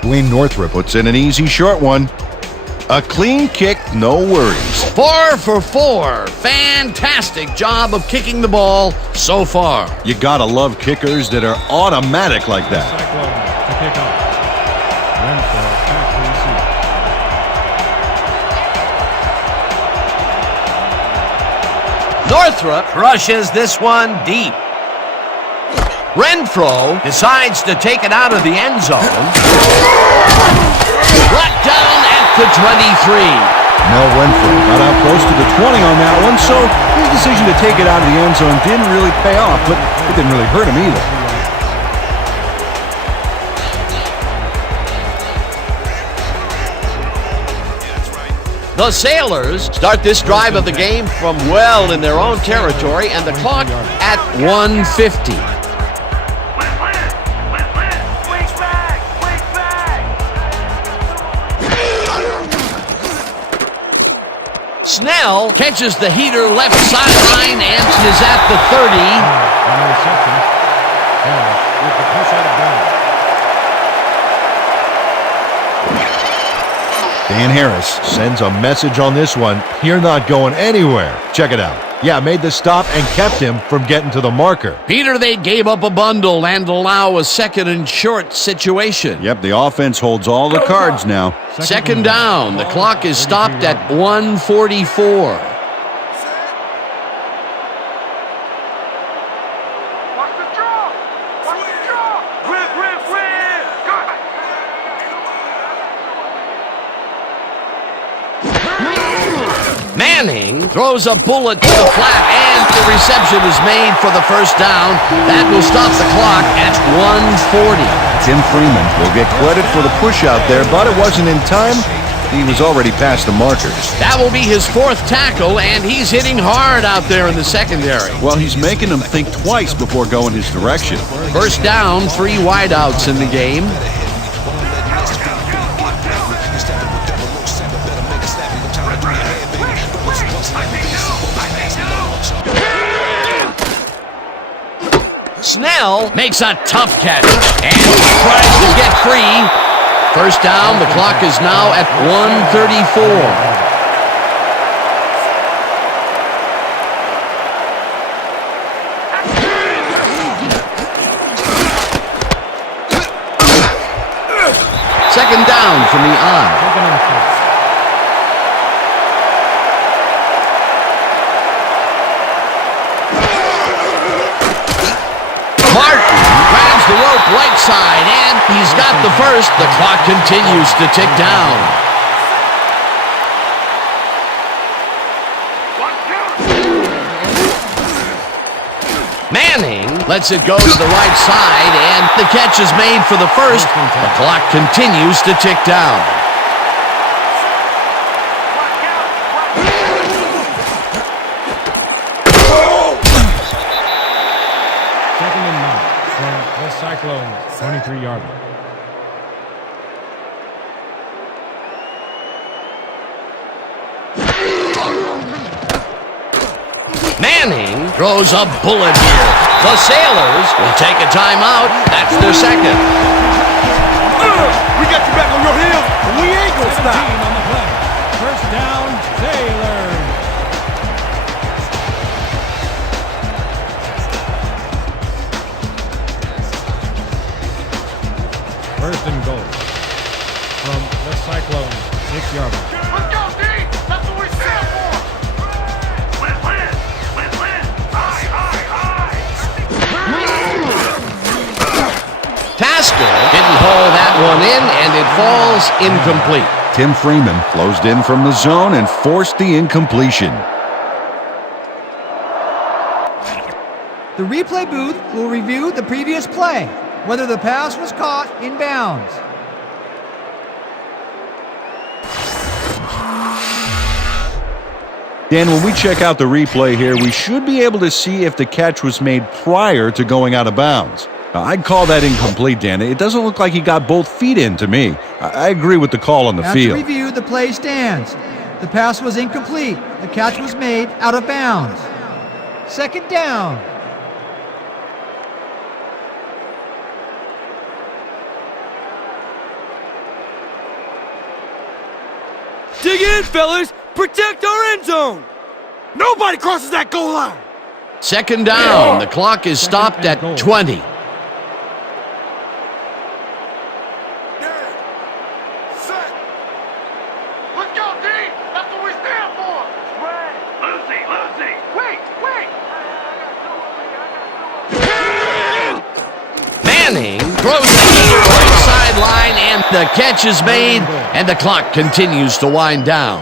Dwayne Northrup puts in an easy short one. A clean kick, no worries. 4 for 4. Fantastic job of kicking the ball so far. You gotta love kickers that are automatic like that. Cyclones to kick off. Renfro back to receive. Northrup crushes this one deep. Renfro decides to take it out of the end zone. Brought down at the 23. Mel Renfro got out close to the 20 on that one, so his decision to take it out of the end zone didn't really pay off, but it didn't really hurt him either. The Sailors start this drive of the game from well in their own territory, and the clock at 1:50. Snell catches the heater left sideline and is at the 30. On the reception. Harris with the push out of bounds. Dan Harris sends a message on this one. You're not going anywhere. Check it out. Yeah, made the stop and kept him from getting to the marker. Peter, they gave up a bundle and allow a second and short situation. Yep, the offense holds all the cards now. Second down. The clock is stopped at 1:44. Watch the draw! Watch the draw! Rip! Got it! Manning throws a bullet to the flat, and the reception is made for the first down. That will stop the clock at 1:40. Tim Freeman will get credit for the push out there, but it wasn't in time. He was already past the markers. That will be his fourth tackle, and he's hitting hard out there in the secondary. Well, he's making them think twice before going his direction. First down, 3 wideouts in the game. Snell makes a tough catch and tries to get free. First down, the clock is now at 1:34. Second down from the eye. Second and 6. Martin grabs the rope right side, and he's got the first. The clock continues to tick down. Manning lets it go to the right side, and the catch is made for the first. The clock continues to tick down. Second and 9 from the Cyclones, 23-yarder. Manning throws a bullet here. The Sailors will take a timeout. That's their second. We got you back on your heels, and we ain't gonna 17 stop. on the play. First down, Sailors. goal. From the Cyclones, 6-yard line. Let's go, D! That's what we stand for! Win, win! Win, win! High, high, high! Tasker didn't haul that one in, and it falls incomplete. Tim Freeman closed in from the zone and forced the incompletion. The replay booth will review the previous play, whether the pass was caught in bounds. Dan, when we check out the replay here, we should be able to see if the catch was made prior to going out of bounds. Now, I'd call that incomplete, Dan. It doesn't look like he got both feet in to me. I agree with the call on the field. After review, the play stands. The pass was incomplete. The catch was made out of bounds. Second down. Dig in, fellas! Protect our end zone! Nobody crosses that goal line! Second down. The clock is stopped at 20. Let's go, D! That's what we stand for! Right. Lucy, Lucy! Wait, wait! Manning throws it to the right sideline, and the catch is made, and the clock continues to wind down.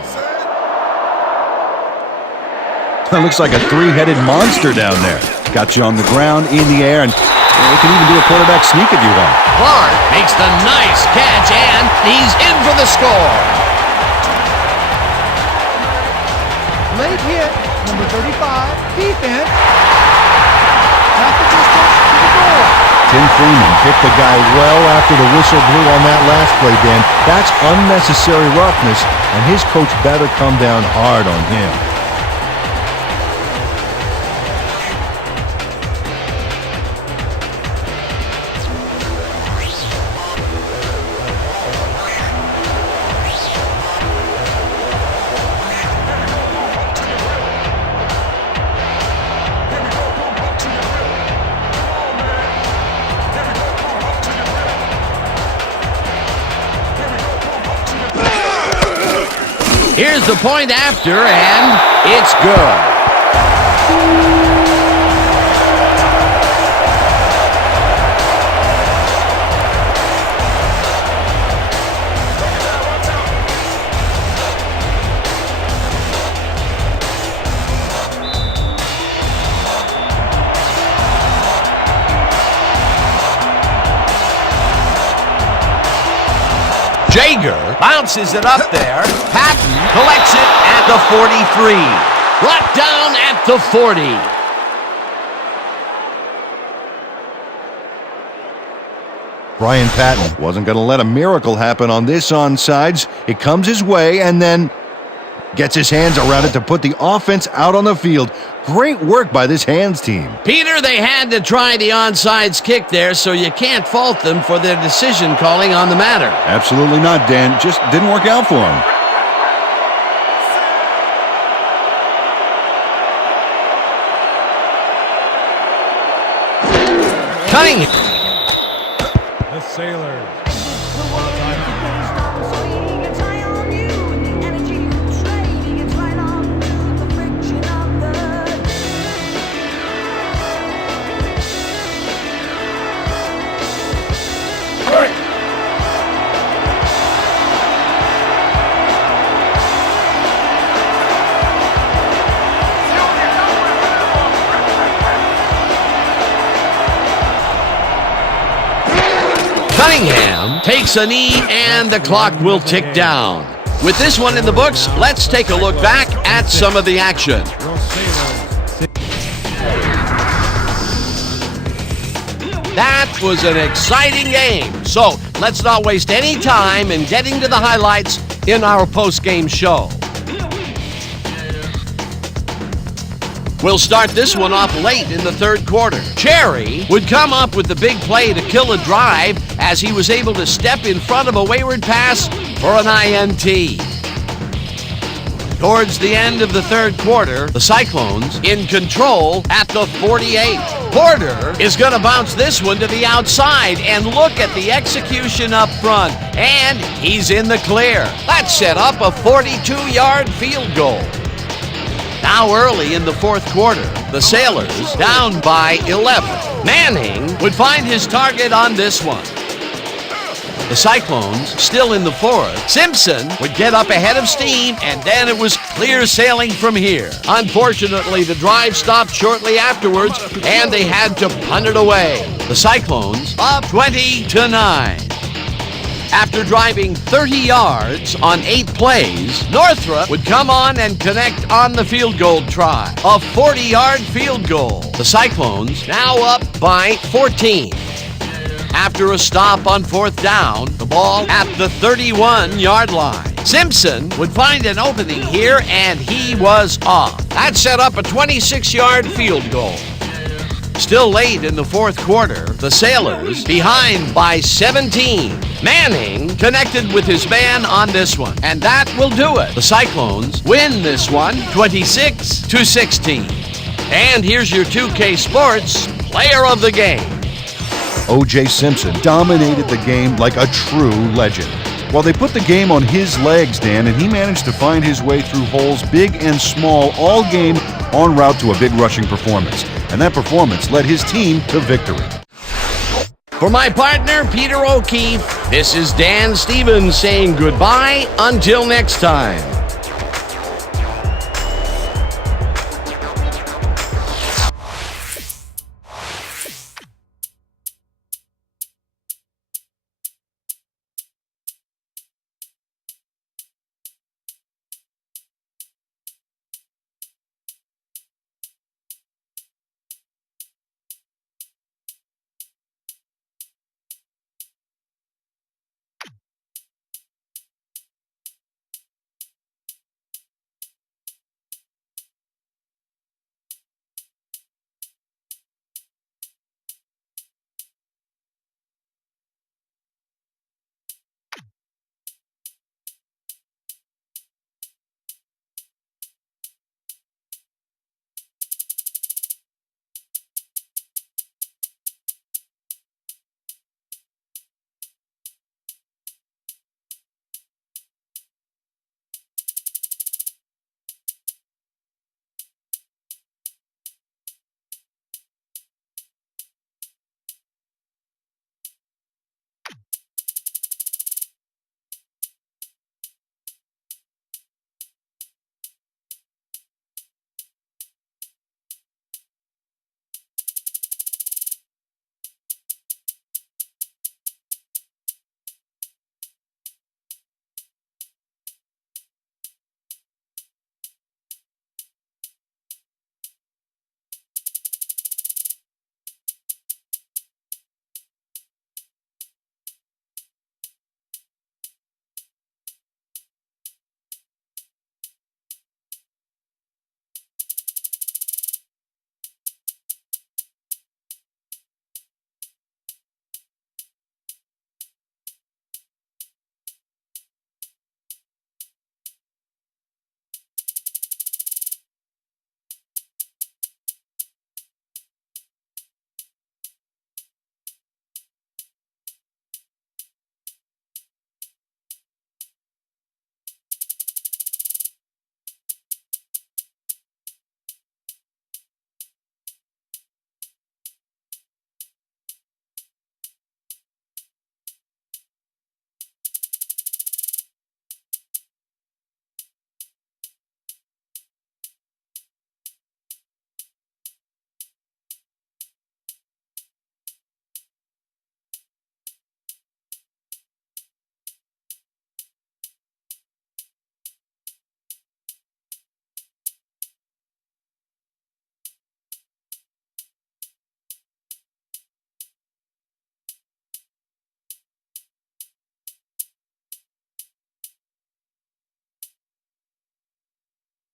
That looks like a three-headed monster down there. Got you on the ground, in the air, and it can even do a quarterback sneak if you want. Clark makes the nice catch, and he's in for the score. Late hit, number 35, defense. Half the distance to the goal. Tim Freeman picked the guy well after the whistle blew on that last play, Dan. That's unnecessary roughness, and his coach better come down hard on him. Here's the point after, and it's good. Jager bounces it up there. Patton collects it at the 43. Brought down at the 40. Brian Patton wasn't going to let a miracle happen on this onside. It comes his way and then gets his hands around it to put the offense out on the field. Great work by this hands team. Peter, they had to try the onside kick there, so you can't fault them for their decision calling on the matter. Absolutely not, Dan. Just didn't work out for him. Cunningham. The Sailors. Cunningham takes a knee, and the clock will tick down. With this one in the books, let's take a look back at some of the action. That was an exciting game. So let's not waste any time in getting to the highlights in our post-game show. We'll start this one off late in the third quarter. Cherry would come up with the big play to kill a drive as he was able to step in front of a wayward pass for an INT. Towards the end of the third quarter, the Cyclones in control at the 48. Porter is going to bounce this one to the outside, and look at the execution up front. And he's in the clear. That set up a 42-yard field goal. Now early in the fourth quarter, the Sailors down by 11. Manning would find his target on this one. The Cyclones still in the fourth. Simpson would get up ahead of steam, and then it was clear sailing from here. Unfortunately, the drive stopped shortly afterwards, and they had to punt it away. The Cyclones up 20-9. After driving 30 yards on 8 plays, Northrop would come on and connect on the field goal try. A 40-yard field goal. The Cyclones now up by 14. After a stop on fourth down, the ball at the 31-yard line. Simpson would find an opening here, and he was off. That set up a 26-yard field goal. Still late in the fourth quarter, the Sailors behind by 17. Manning connected with his man on this one, and that will do it. The Cyclones win this one 26-16. And here's your 2K Sports Player of the Game. O.J. Simpson dominated the game like a true legend. Well, they put the game on his legs, Dan, and he managed to find his way through holes big and small all game en route to a big rushing performance. And that performance led his team to victory. For my partner, Peter O'Keefe, this is Dan Stevens saying goodbye until next time.